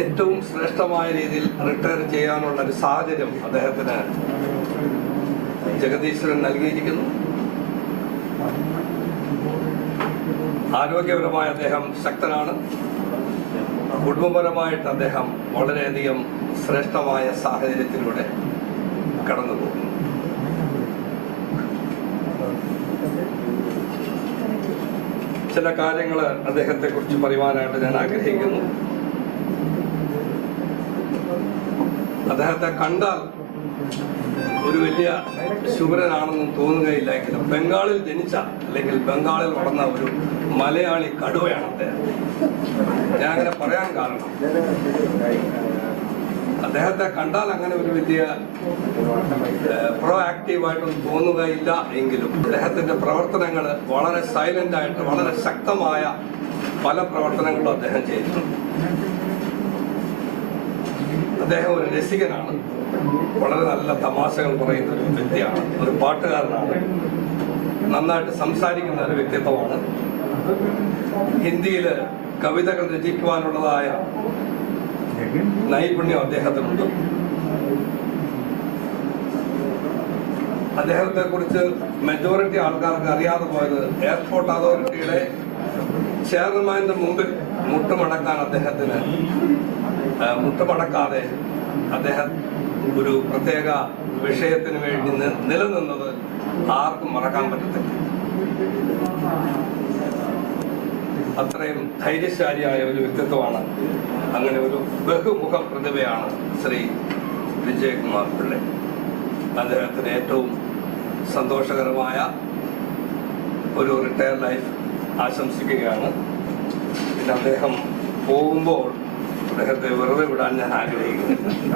ഏറ്റവും ശ്രേഷ്ഠമായ രീതിയിൽ റിട്ടയർ ചെയ്യാനുള്ള ഒരു സാഹചര്യം അദ്ദേഹത്തിന് ജഗദീശ്വരൻ നൽകിയിരിക്കുന്നു. ആരോഗ്യപരമായ അദ്ദേഹം ശക്തനാണ്. കുടുംബപരമായിട്ട് അദ്ദേഹം വളരെയധികം ശ്രേഷ്ഠമായ സാഹചര്യത്തിലൂടെ കടന്നു പോകുന്നു. ചില കാര്യങ്ങൾ അദ്ദേഹത്തെക്കുറിച്ച് പറയുവാനായിട്ട് ഞാൻ ആഗ്രഹിക്കുന്നു. അദ്ദേഹത്തെ കണ്ടാൽ ഒരു വലിയ ശൂരനാണെന്നും തോന്നുകയില്ലെങ്കിലും ബംഗാളിൽ ജനിച്ച അല്ലെങ്കിൽ ബംഗാളിൽ വളർന്ന ഒരു മലയാളി കടുവയാണ് അദ്ദേഹം. ഞാൻ അങ്ങനെ പറയാൻ കാരണം അദ്ദേഹത്തെ കണ്ടാൽ അങ്ങനെ ഒരു വലിയ പ്രോ ആക്റ്റീവായിട്ടൊന്നും തോന്നുകയില്ല എങ്കിലും അദ്ദേഹത്തിൻ്റെ പ്രവർത്തനങ്ങൾ വളരെ സൈലൻ്റായിട്ട് വളരെ ശക്തമായ പല പ്രവർത്തനങ്ങളും അദ്ദേഹം ചെയ്തിട്ടുണ്ട്. അദ്ദേഹം ഒരു രസികനാണ്, വളരെ നല്ല തമാശകൾ പറയുന്ന ഒരു വ്യക്തിയാണ്, ഒരു പാട്ടുകാരനാണ്, നന്നായിട്ട് സംസാരിക്കുന്ന ഒരു വ്യക്തിത്വമാണ്. ഹിന്ദിയിൽ കവിതകൾ രചിക്കുവാനുള്ളതായ നൈപുണ്യം അദ്ദേഹത്തിനുണ്ട്. അദ്ദേഹത്തെക്കുറിച്ച് മെജോറിറ്റി ആൾക്കാർക്ക് അറിയാതെ പോയത് എയർപോർട്ട് അതോറിറ്റിയുടെ ചെയർമാൻ്റെ മുമ്പിൽ മുട്ടുമടക്കാൻ അദ്ദേഹത്തിന് മുട്ടുമടക്കാതെ അദ്ദേഹം ഒരു പ്രത്യേക വിഷയത്തിന് വേണ്ടി നിലനിന്നത് ആർക്കും മറക്കാൻ പറ്റത്തില്ല. അത്രയും ധൈര്യശാലിയായ ഒരു വ്യക്തിത്വമാണ്. അങ്ങനെ ഒരു ബഹുമുഖ പ്രതിഭയാണ് ശ്രീ വിജയകുമാർ പിള്ളെ. അദ്ദേഹത്തിന് ഏറ്റവും സന്തോഷകരമായ ഒരു റിട്ടയർ ലൈഫ് ആശംസിക്കുകയാണ്. പിന്നെ അദ്ദേഹം പോകുമ്പോൾ അദ്ദേഹത്തെ വെറുതെ വിടാൻ ഞാൻ ആഗ്രഹിക്കുന്നില്ല.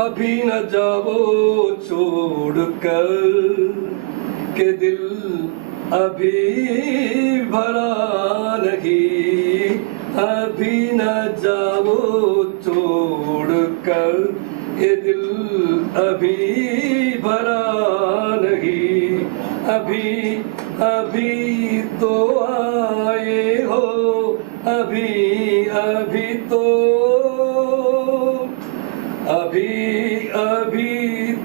अभी न जाओ छोड़ कर के दिल अभी भरा नहीं, अभी न जाओ छोड़ कर ये दिल अभी भरा नहीं, अभी अभी तो आए हो, अभी अभी तो अभी अभी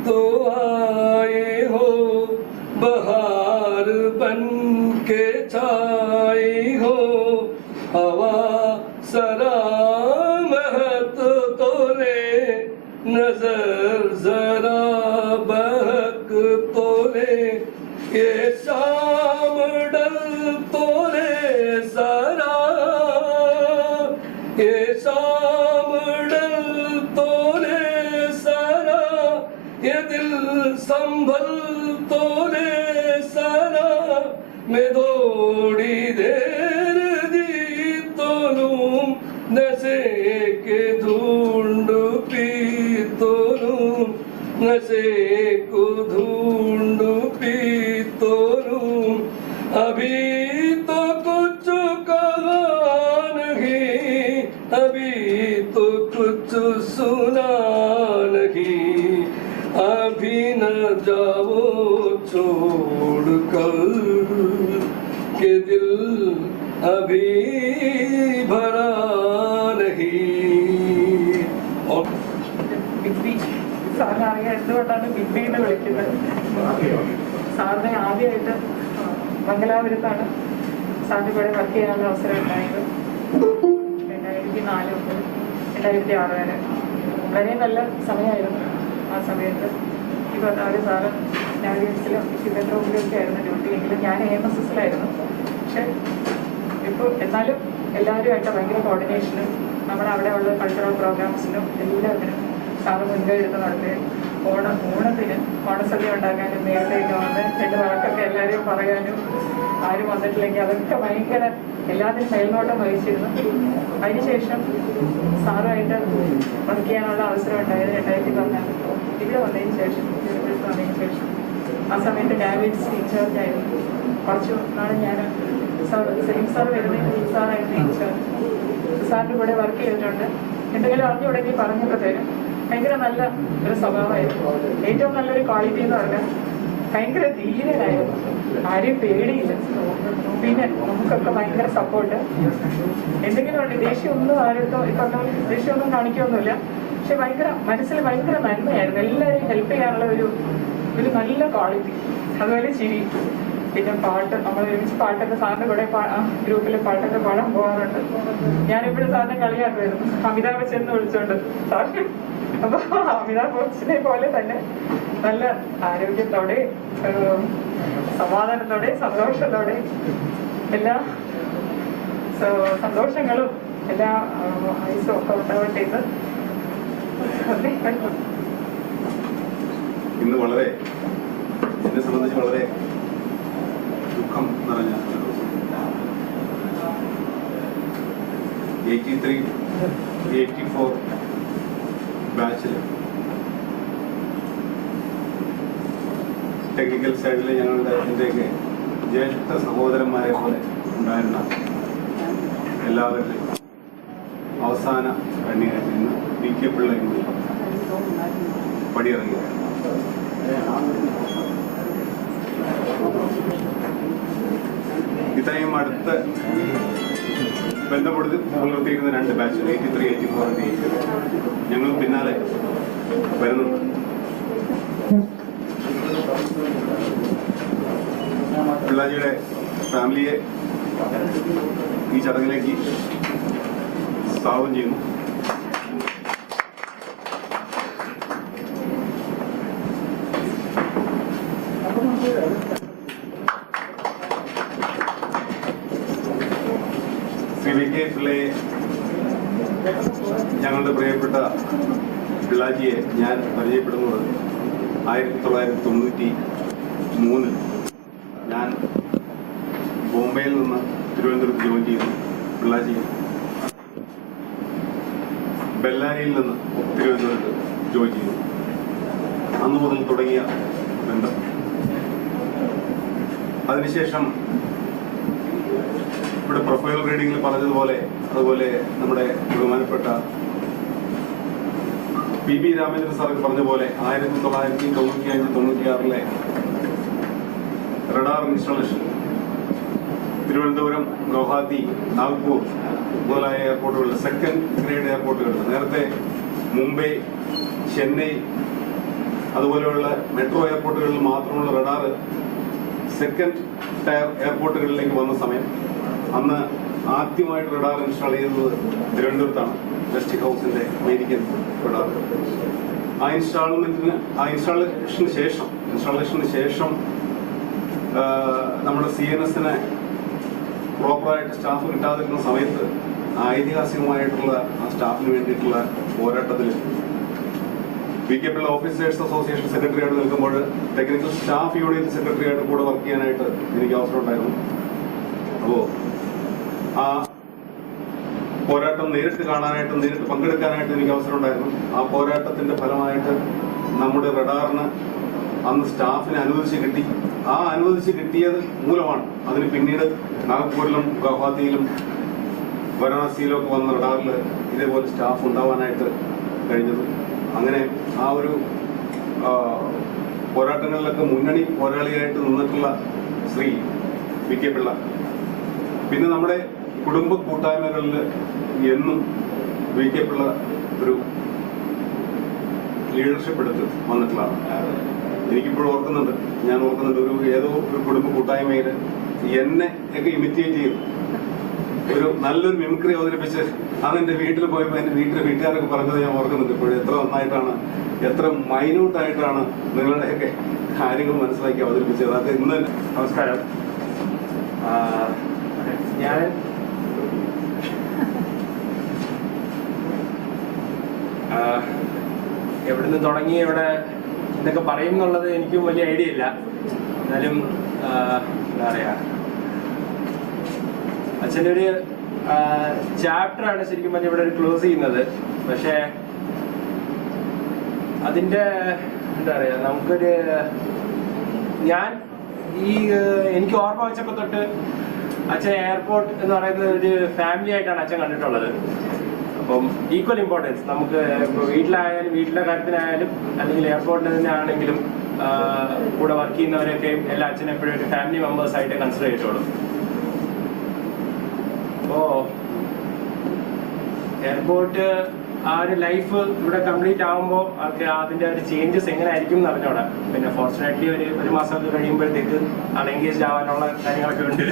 तो आए हो, बहार बन के छाए हो, हवा सरा महत तो ले, नजर जरा बहक तो ले, ये शाम डल तो ले सारा, ये शाम डल तो ले सारा, ये दिल संभल तो ले सारा, मैं थोड़ी देर दी तो लूं, नशे के ढूंढ पी तो लूं, नशे को ढूंढ पी तो लूं, अभी तो कुछ कहा नहीं, अभी तो कुछ सुना नहीं, अभी न जाओ छोड़ कर के दिल अभी भरा नहीं. ബിഗ് ബി സാറിന് അറിയാം എന്തുകൊണ്ടാണ് ബിഗ് ബി എന്ന് വിളിക്കുന്നത്. സാറിനെ ആദ്യമായിട്ട് മംഗലാപുരത്താണ് സാറിൻ്റെ കൂടെ വർക്ക് ചെയ്യാനുള്ള അവസരം ഉണ്ടായത്. 2004 മുതൽ 2006 വരെ വളരെ നല്ല സമയമായിരുന്നു. ആ സമയത്ത് ഈ പറഞ്ഞ സാറ് നാവിഗേറ്റ്സിലും ഷിപ്പൻ റൂമിലൊക്കെ ആയിരുന്നു ഡ്യൂട്ടി. എങ്കിലും ഞാൻ AMSSലായിരുന്നു. പക്ഷെ ഇപ്പോൾ എന്നാലും എല്ലാവരുമായിട്ട് ഭയങ്കര കോർഡിനേഷനും നമ്മുടെ അവിടെ ഉള്ള കൾച്ചറൽ പ്രോഗ്രാംസിനും എല്ലാത്തിനും സാറ് മുൻകൈ എടുത്ത് നടത്തുകയും ഓണത്തിന് ഓണസദ്യ ഉണ്ടാക്കാനും നേരത്തെയൊക്കെ വന്ന് എൻ്റെ വഴക്കൊക്കെ എല്ലാവരെയും പറയാനും ആരും വന്നിട്ടില്ലെങ്കിൽ അതൊക്കെ ഭയങ്കര എല്ലാത്തിനും മേൽനോട്ടം വഹിച്ചിരുന്നു. അതിനുശേഷം സാറുമായിട്ട് വർക്ക് ചെയ്യാനുള്ള അവസരം ഉണ്ടായത് 2014 ഇവിടെ വന്നതിന് ശേഷം വന്നതിന് ശേഷം. ആ സമയത്ത് നാവിഗേറ്റ്സ് ഇൻചാർജ് ആയിരുന്നു. കുറച്ച് നാൾ ഞാൻ സലീം സാർ വരുന്നതിന് സാറായിട്ട് ഇൻചാർജ്. സാറിൻ്റെ കൂടെ വർക്ക് ചെയ്തിട്ടുണ്ട്. എന്തെങ്കിലും അറിഞ്ഞുടങ്ങി പറഞ്ഞൊക്കെ തരും. ഭയങ്കര നല്ല ഒരു സ്വഭാവമായിരുന്നു. ഏറ്റവും നല്ലൊരു ക്വാളിറ്റി എന്ന് പറഞ്ഞാൽ ഭയങ്കര ധീരനായിരുന്നു. ആരെയും പേടിയില്ല. പിന്നെ നമുക്കൊക്കെ ഭയങ്കര സപ്പോർട്ട്. എന്തെങ്കിലും ഉണ്ട് ദേഷ്യമൊന്നും ആരടുത്തോ ഇപ്പം ദേഷ്യമൊന്നും കാണിക്കുകയൊന്നുമില്ല. പക്ഷെ ഭയങ്കര മനസ്സിൽ ഭയങ്കര നന്മയായിരുന്നു. എല്ലാവരെയും ഹെൽപ്പ് ചെയ്യാനുള്ള ഒരു നല്ല ക്വാളിറ്റി. അതുപോലെ ചിരി. പിന്നെ പാട്ട് നമ്മൾ ഒരുമിച്ച് പാട്ടൊക്കെ സാറിൻ്റെ കൂടെ ഗ്രൂപ്പിൽ പാട്ടൊക്കെ പാടാൻ പോകാറുണ്ട്. ഞാനിവിടെ സാറിനെ കളിയാക്കുമായിരുന്നു അമിതാഭ് ബച്ചൻ എന്ന് വിളിച്ചോണ്ട് സാറിന്. അപ്പോൾ അമിതാഭ് ബച്ചനെ പോലെ തന്നെ നല്ല ആരോഗ്യത്തോടെ സമാധാനത്തോടെ സന്തോഷത്തോടെ എല്ലാ സന്തോഷങ്ങളും എല്ലാ ആയുസും ഒക്കെ ഉണ്ടാവട്ടെ എന്ന് ഇന്ന് വളരെ എന്നെ സംബന്ധിച്ച് വളരെ ദുഃഖം നിറഞ്ഞ 83-84 ബാച്ചിൽ ടെക്നിക്കൽ സൈഡിൽ ഞങ്ങളുടെ എൻ്റെയൊക്കെ ജ്യേഷ്ഠ സഹോദരന്മാരെ പോലെ ഉണ്ടായിരുന്ന എല്ലാവരിലും അവസാന കണ്ണിയായി നിന്ന് VK പിള്ള പടിയിറങ്ങുകയാണ്. ഇത്രയും അടുത്ത് ബന്ധപ്പെടുത്തി പുലർത്തിയിരിക്കുന്ന 2 ബാച്ച് 83, 84, 88 ഞങ്ങൾ പിന്നാലെ വരുന്നുണ്ട്. പിള്ളാജിയുടെ ഫാമിലിയെ ഈ ചടങ്ങിലേക്ക് സ്വാഗതം ചെയ്യുന്നു. ശ്രീ വി കെ പിള്ളയെ, ഞങ്ങളുടെ പ്രിയപ്പെട്ട പിള്ളാജിയെ ഞാൻ പരിചയപ്പെടുന്നത് 1993 ഞാൻ ബോംബെയിൽ നിന്ന് തിരുവനന്തപുരത്ത് ജോയിൻ ചെയ്തു. പിള്ളാജി ബെല്ലാരിയിൽ നിന്ന് തിരുവനന്തപുരത്ത് ജോയിൻ ചെയ്തു. അന്നു മുതൽ തുടങ്ങിയ ബന്ധം. അതിനുശേഷം ഇവിടെ പ്രൊഫൈൽ റീഡിങ്ങിൽ പറഞ്ഞതുപോലെ, അതുപോലെ നമ്മുടെ ബഹുമാനപ്പെട്ട പി ബി രാമേന്ദ്രൻ സാർക്ക് പറഞ്ഞ പോലെ 1995-96 റഡാർ ഇൻസ്റ്റാളേഷൻ തിരുവനന്തപുരം, ഗുവാഹത്തി, നാഗ്പൂർ മുതലായ എയർപോർട്ടുകളിൽ, സെക്കൻഡ് ഗ്രേഡ് എയർപോർട്ടുകളിൽ, നേരത്തെ മുംബൈ, ചെന്നൈ അതുപോലെയുള്ള മെട്രോ എയർപോർട്ടുകളിൽ മാത്രമുള്ള റഡാർ സെക്കൻഡ് ടയർ എയർപോർട്ടുകളിലേക്ക് വന്ന സമയം അന്ന് ആദ്യമായിട്ട് റഡാർ ഇൻസ്റ്റാൾ ചെയ്തത് തിരുവനന്തപുരത്താണ്. വെസ്റ്റ് ഹൗസിന്റെ അമേരിക്കൻ റഡാർ. ആ ഇൻസ്റ്റാളേഷന് ശേഷം നമ്മുടെ CNS-ന് പ്രോപ്പറായിട്ട് സ്റ്റാഫ് കിട്ടാതിരുന്ന സമയത്ത് ഐതിഹാസികമായിട്ടുള്ള ആ സ്റ്റാഫിന് വേണ്ടിയിട്ടുള്ള പോരാട്ടത്തിൽ V K Pillai officers association secretary ആയിട്ട് നിൽക്കുമ്പോൾ ടെക്നിക്കൽ സ്റ്റാഫ് യൂണിയൻ സെക്രട്ടറി ആയിട്ട് കൂടെ വർക്ക് ചെയ്യാനായിട്ട് എനിക്ക് അവസരം ഉണ്ടായിരുന്നു. അപ്പോൾ ആ പോരാട്ടം നേരിട്ട് കാണാനായിട്ട്, നേരിട്ട് പങ്കെടുക്കാനായിട്ട് എനിക്ക് അവസരം ഉണ്ടായിരുന്നു. ആ പോരാട്ടത്തിന്റെ ഫലമായിട്ട് നമ്മുടെ റഡാറിന് അന്ന് സ്റ്റാഫിനെ അനുവദിച്ച് കിട്ടി. ആ അനുവദിച്ച് കിട്ടിയത് മൂലമാണ് അതിന് പിന്നീട് നാഗ്പൂരിലും, ഗുവാഹത്തിയിലും, വാരണാസിയിലും ഒക്കെ വന്ന റഡാറിൽ ഇതേപോലെ സ്റ്റാഫ് ഉണ്ടാവാനായിട്ട് കഴിഞ്ഞത്. അങ്ങനെ ആ ഒരു പോരാട്ടങ്ങളിലൊക്കെ മുന്നണി പോരാളിയായിട്ട് നിന്നിട്ടുള്ള ശ്രീ വി കെ പിള്ള. പിന്നെ നമ്മുടെ കുടുംബ കൂട്ടായ്മകളിൽ എന്നും വി കെ പിള്ള ഒരു ലീഡർഷിപ്പ് എടുത്ത് വന്നിട്ടുള്ളതാണ്. എനിക്കിപ്പോഴും ഞാൻ ഓർക്കുന്നുണ്ട് ഏതോ ഒരു കുടുംബ കൂട്ടായ്മയിൽ എന്നെ ഒക്കെ ഇമിറ്റേറ്റ് ചെയ്ത് ഒരു നല്ലൊരു മിമിക്രി അവതരിപ്പിച്ച് അതെന്റെ വീട്ടിൽ പോയപ്പോൾ എൻ്റെ വീട്ടുകാരൊക്കെ പറഞ്ഞത് ഞാൻ ഓർക്കുന്നുണ്ട് ഇപ്പോഴും. എത്ര നന്നായിട്ടാണ്, എത്ര മൈന്യൂട്ടായിട്ടാണ് നിങ്ങളുടെയൊക്കെ കാര്യങ്ങൾ മനസ്സിലാക്കി അവതരിപ്പിച്ചത്. അത് ഇന്ന് നമസ്കാരം. ഞാൻ എവിടുന്ന് തുടങ്ങി ഇവിടെ എന്തൊക്കെ പറയും എന്നുള്ളത് എനിക്കും വലിയ ഐഡിയ ഇല്ല. എന്നാലും എന്താ പറയാ, അച്ഛൻ്റെ ഒരു ചാപ്റ്ററാണ് ശരിക്കും പറഞ്ഞാൽ ഇവിടെ ഒരു ക്ലോസ് ചെയ്യുന്നത്. പക്ഷേ അതിൻ്റെ എന്താ പറയാ, നമുക്കൊരു എനിക്ക് ഓർമ്മ വെച്ചപ്പോൾ തൊട്ട് അച്ഛൻ എയർപോർട്ട് എന്ന് പറയുന്നത് ഒരു ഫാമിലി ആയിട്ടാണ് അച്ഛൻ കണ്ടിട്ടുള്ളത്. അപ്പം ഈക്വൽ ഇമ്പോർട്ടൻസ് നമുക്ക് ഇപ്പോൾ വീട്ടിലായാലും, വീട്ടിലെ കാര്യത്തിനായാലും, അല്ലെങ്കിൽ എയർപോർട്ടിൽ തന്നെ ആണെങ്കിലും കൂടെ വർക്ക് ചെയ്യുന്നവരൊക്കെയും എല്ലാ അച്ഛനും എപ്പോഴും ഒരു ഫാമിലി മെമ്പേഴ്സ് ആയിട്ട് കൺസിഡർ ചെയ്തോളൂ. അപ്പോൾ എയർപോർട്ട് ആ ഒരു ലൈഫ് ഇവിടെ കംപ്ലീറ്റ് ആകുമ്പോൾ അവർക്ക് അതിൻ്റെ ഒരു ചേഞ്ചസ് എങ്ങനെ ആയിരിക്കും എന്ന് അറിഞ്ഞോടാ. പിന്നെ ഫോർച്ചുനേറ്റ്ലി ഒരു മാസമൊക്കെ കഴിയുമ്പോഴത്തേക്ക് അത് എൻഗേജ്ഡ് ആവാനുള്ള കാര്യങ്ങളൊക്കെ ഉണ്ട്.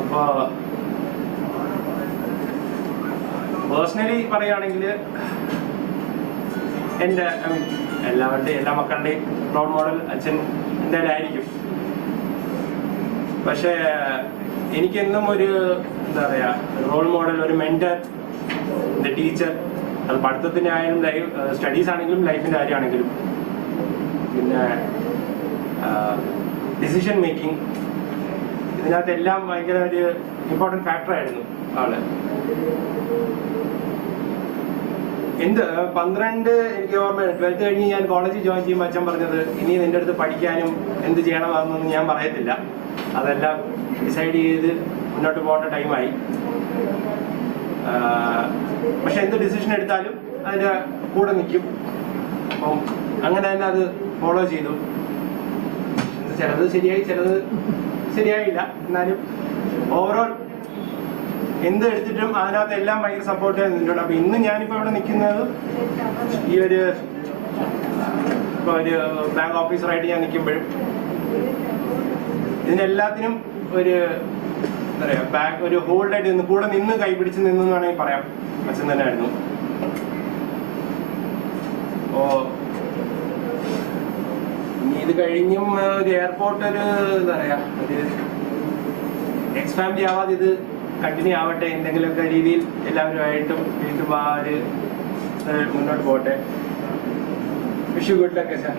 അപ്പോൾ പേഴ്സണലി പറയുകയാണെങ്കിൽ എൻ്റെ എല്ലാ മക്കളുടെയും റോൾ മോഡൽ അച്ഛൻ എന്തായാലും ആയിരിക്കും. പക്ഷേ എനിക്കെന്നും ഒരു എന്താ പറയുക, റോൾ മോഡൽ, ഒരു മെൻറ്റർ, ടീച്ചർ, അത് പഠിത്തത്തിൻ്റെ ആയാലും സ്റ്റഡീസ് ആണെങ്കിലും ലൈഫിൻ്റെ കാര്യമാണെങ്കിലും, പിന്നെ ഡിസിഷൻ മേക്കിംഗ്, ഇതിനകത്തെല്ലാം ഭയങ്കര ഒരു ഇമ്പോർട്ടൻറ്റ് ഫാക്ടറായിരുന്നു ആള്. 12 എനിക്ക് ഓർമ്മയുണ്ട്. 12th കഴിഞ്ഞ് ഞാൻ കോളേജിൽ ജോയിൻ ചെയ്യുമ്പോൾ അച്ഛൻ പറഞ്ഞത്, ഇനി നിൻ്റെ അടുത്ത് പഠിക്കാനും എന്ത് ചെയ്യണമെന്നൊന്നും ഞാൻ പറയത്തില്ല, അതെല്ലാം ഡിസൈഡ് ചെയ്ത് മുന്നോട്ട് പോകേണ്ട ടൈമായി. പക്ഷെ എന്ത് ഡിസിഷൻ എടുത്താലും അതിൻ്റെ കൂടെ നിൽക്കും. അപ്പം അങ്ങനെ തന്നെ അത് ഫോളോ ചെയ്തു. ചിലത് ശരിയായി, ചിലത് ശരിയായില്ല. എന്നാലും ഓവറോൾ എന്ത് എടുത്തിട്ടും അതിനകത്ത് എല്ലാം ഭയങ്കര സപ്പോർട്ട് നിന്നിട്ടുണ്ട്. അപ്പോൾ ഇന്ന് ഞാനിപ്പോൾ ഇവിടെ നിൽക്കുന്നത് ഈ ഒരു ഇപ്പോൾ ഒരു ബാങ്ക് ഓഫീസറായിട്ട് ഞാൻ നിൽക്കുമ്പോഴും ഇതിനെല്ലാത്തിനും ഒരു എന്താ പറയുക ബാക്ക് ഒരു ഹോൾഡായിട്ട് നിന്ന് കൂടെ നിന്ന് കൈപിടിച്ച് നിന്നു എന്ന് വേണമെങ്കിൽ പറയാം. അച്ഛൻ തന്നെ ആയിരുന്നു. അപ്പോൾ ഇനി ഇത് കഴിഞ്ഞും ഒരു എയർപോർട്ട് ഒരു എന്താ പറയുക ഒരു എക്സ്പാൻഡ് ആവാതെ ഇത് കണ്ടിന്യൂ ആവട്ടെ. എന്തെങ്കിലുമൊക്കെ രീതിയിൽ എല്ലാവരുമായിട്ടും വീണ്ടും ആ ഒരു മുന്നോട്ട് പോകട്ടെ. Wish you good luck sir.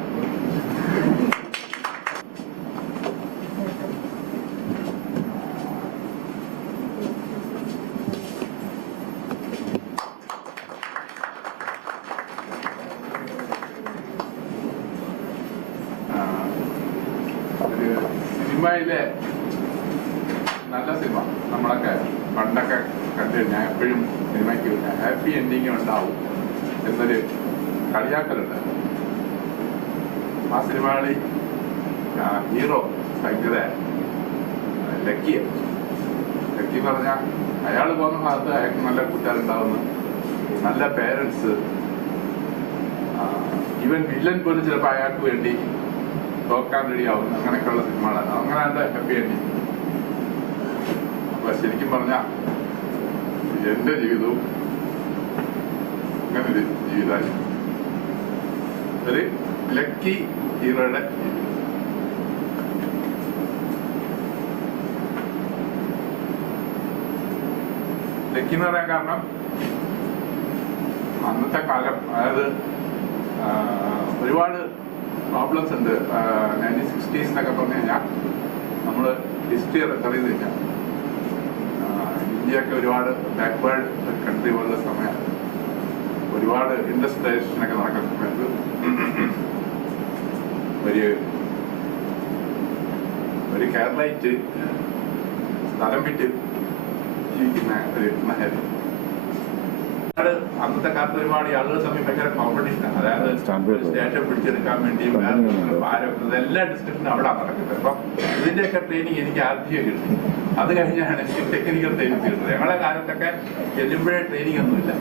സിനിമയിലെ നല്ല സിനിമ നമ്മളൊക്കെ പണ്ടൊക്കെ കണ്ടു കഴിഞ്ഞാൽ എപ്പോഴും സിനിമയ്ക്ക് ഹാപ്പി എൻഡിങ് ഉണ്ടാവും എന്നൊരു കളിയാക്കലുണ്ട്. ആ സിനിമകളിൽ ഹീറോ ഭയങ്കര ലക്കി എന്ന് പറഞ്ഞാൽ അയാൾ പോകുന്ന ഭാഗത്ത് അയാൾക്ക് നല്ല കൂട്ടുകാരുണ്ടാവുന്നു, നല്ല പേരൻസ്, ഈവൻ വില്ലൻ പോലും ചിലപ്പോൾ അയാൾക്ക് വേണ്ടി തോക്കാൻ റെഡിയാവുന്നു. അങ്ങനെയൊക്കെയുള്ള സിനിമകളാണ്. അങ്ങനെ അതിൻ്റെ ഹാപ്പി എൻഡിങ്. അപ്പൊ ശരിക്കും പറഞ്ഞാൽ എൻ്റെ ജീവിതവും അങ്ങനെ ഒരു ജീവിതമായിരുന്നു. ഒരു ലക്കി ഹീറോയുടെ ലക്കി എന്ന് പറയാൻ കാരണം അന്നത്തെ കാലം, അതായത് ഒരുപാട് പ്രോബ്ലംസ് ഉണ്ട്. 1960s എന്നൊക്കെ പറഞ്ഞു കഴിഞ്ഞാൽ നമ്മൾ ഹിസ്റ്ററി റെഫർ ചെയ്ത് കഴിഞ്ഞാൽ ഇന്ത്യയൊക്കെ ഒരുപാട് ബാക്ക്വേർഡ് കൺട്രി പോലുള്ള സമയം, ഒരുപാട് ഇൻഡസ്ട്രിയലൈസേഷനൊക്കെ നടക്കുന്ന സമയത്ത് ഒരു കേരളയിട്ട് സ്ഥലം വിറ്റ് ജീവിക്കുന്ന ഒരു നഗരം. അന്നത്തെ കാലത്ത് ഒരുപാട് ആളുകൾ തമ്മിൽ ഭയങ്കര കോമ്പറ്റീഷനാണ്. അതായത് സ്റ്റേഷൻ പിടിച്ചെടുക്കാൻ വേണ്ടി എല്ലാ ഡിസ്ട്രിക്റ്റിനും അവിടെ നടക്കുന്നത്. അപ്പം ഇതിന്റെയൊക്കെ ട്രെയിനിങ് എനിക്ക് ആദ്യം കിട്ടി. അത് കഴിഞ്ഞാണ് എനിക്ക് ടെക്നിക്കൽ ട്രെയിനിങ് കിട്ടുന്നത്. ഞങ്ങളുടെ കാലത്തൊക്കെ ചെല്ലുമ്പോഴേ ട്രെയിനിങ് ഒന്നുമില്ല.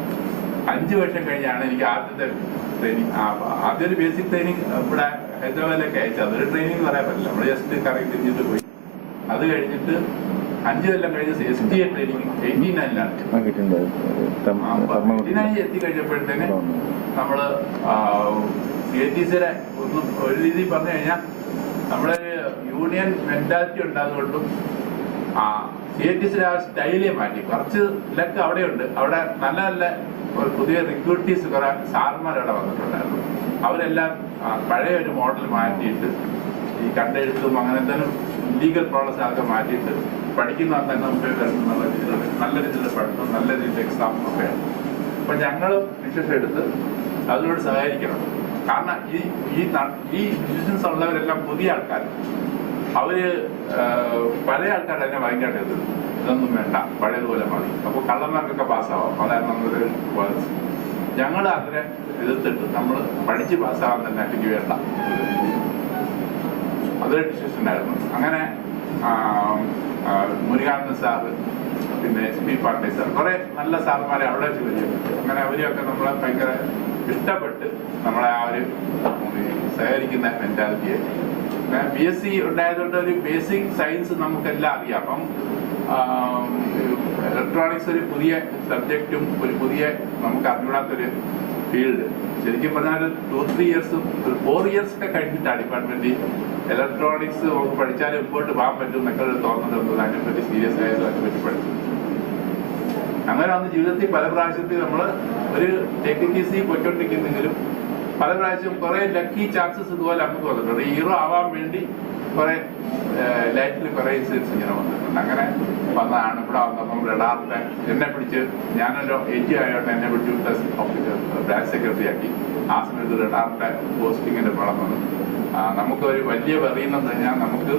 5 വർഷം കഴിഞ്ഞാണ് എനിക്ക് ആദ്യത്തെ ട്രെയിനിങ്. ആദ്യം ഒരു ബേസിക് ട്രെയിനിങ് ഇവിടെ ഹൈദരാബാദിലൊക്കെ അയച്ചത്. അതൊരു ട്രെയിനിങ് എന്ന് പറയാൻ പറ്റില്ല. നമ്മൾ ജസ്റ്റ് കറങ്ങി തിരിഞ്ഞിട്ട് പോയി. അത് കഴിഞ്ഞിട്ട് 5 കൊല്ലം കഴിഞ്ഞ് STA ട്രെയിനിങ് 89-ലാണ്. 89 എത്തിക്കഴിഞ്ഞപ്പോഴത്തേന് നമ്മള് CATCയുടെ ഒന്നും ഒരു രീതിയിൽ പറഞ്ഞു കഴിഞ്ഞാൽ നമ്മുടെ യൂണിയൻ മെന്റാലിറ്റി ഉണ്ടാകുകൊണ്ടും CATCയുടെ ആ സ്റ്റൈലേ മാറ്റി. കുറച്ച് ലക്ക് അവിടെയുണ്ട്. അവിടെ നല്ല നല്ല പുതിയ റിക്രൂട്ടീസ് കുറെ സാർമാർ അവിടെ വന്നിട്ടുണ്ടായിരുന്നു. അവരെല്ലാം പഴയ ഒരു മോഡൽ മാറ്റിയിട്ട് ഈ കണ്ടെഴുത്തും അങ്ങനത്തെ ലീഗൽ പ്രോസസ് ആകെ മാറ്റിയിട്ട് പഠിക്കുന്ന തന്നെ നമുക്ക് എന്നുള്ള രീതിയിൽ നല്ല രീതിയിൽ പഠിത്തം, നല്ല രീതിയിൽ എക്സാമും ഒക്കെയാണ്. അപ്പൊ ഞങ്ങൾ വിശ്വസം എടുത്ത് അതിനോട് സഹകരിക്കണം. കാരണം ഈ ഡിസിഷൻസ് ഉള്ളവരെല്ലാം പുതിയ ആൾക്കാർ. അവര് പഴയ ആൾക്കാർ അതിനെ ഭയങ്കരമായിട്ട് എതിർക്കും. ഇതൊന്നും വേണ്ട, പഴയതുപോലെ മതി, അപ്പോൾ കള്ളന്മാർക്കൊക്കെ പാസ്സാവാം. അതായത് നമ്മളൊരു ഞങ്ങൾ അതിനെ എതിർത്തിട്ട് നമ്മൾ പഠിച്ച് പാസ്സാവാൻ തന്നെ എനിക്ക് വേണ്ട, അതൊരു ഡിസിഷൻ ആയിരുന്നു. അങ്ങനെ മുരുകാനന്ദൻ സാറ്, പിന്നെ SP പാണ്ഡെ സാർ, കുറെ നല്ല സാർമാരെ അവിടെ വെച്ച് പരിചയപ്പെട്ടു. അങ്ങനെ അവരെയൊക്കെ നമ്മളെ ഭയങ്കര ഇഷ്ടപ്പെട്ട് നമ്മളെ ആ ഒരു സഹകരിക്കുന്ന മെന്റാലിറ്റിയെ. BSc ഉണ്ടായതുകൊണ്ട് ഒരു ബേസിക് സയൻസ് നമുക്കെല്ലാം അറിയാം. അപ്പം ഇലക്ട്രോണിക്സ് ഒരു പുതിയ സബ്ജക്റ്റും ഒരു പുതിയ നമുക്ക് അറിഞ്ഞൂടാത്തൊരു ഫീൽഡ്. ശരിക്കും പറഞ്ഞാൽ 2-3 ഇയേഴ്സും ഒരു 4 ഇയേഴ്സ് ഒക്കെ കഴിഞ്ഞിട്ടാണ് ഡിപ്പാർട്ട്മെന്റിൽ ഇലക്ട്രോണിക്സ് നമുക്ക് പഠിച്ചാൽ മുമ്പോട്ട് പോകാൻ പറ്റും എന്നൊക്കെ തോന്നുന്നത്. അതിനെപ്പറ്റി സീരിയസ് ആയത് അതിനെപ്പറ്റി പഠിച്ചു. അങ്ങനെ വന്ന് ജീവിതത്തിൽ പല പ്രാവശ്യത്തിൽ നമ്മൾ ഒരു TTC പോയിക്കൊണ്ടിരിക്കുന്നെങ്കിലും പല പ്രാവശ്യം കുറെ ലക്കി ചാൻസസ് ഇതുപോലെ നമുക്ക് വന്നിട്ടുണ്ട്. ഹീറോ ആവാൻ വേണ്ടി കുറെ ലൈഫിൽ കുറെ ഇൻസിഡൻസ് ഇങ്ങനെ വന്നിട്ടുണ്ട്. അങ്ങനെ വന്നതാണ് ഇവിടെ വന്നപ്പം റഡാറിന്റെ എന്നെ പിടിച്ച്, ഞാനൊരു 80 ആയോണ്ട് എന്നെ പിടിച്ച് ഓഫീസർ ബ്രാഞ്ച് സെക്രട്ടറി ആക്കി. ആ സമയത്ത് റഡാറിന്റെ പോസ്റ്റിങ്ങിന്റെ പണം വന്നു. നമുക്കൊരു വലിയ പറയുന്നത് കഴിഞ്ഞാൽ നമുക്ക്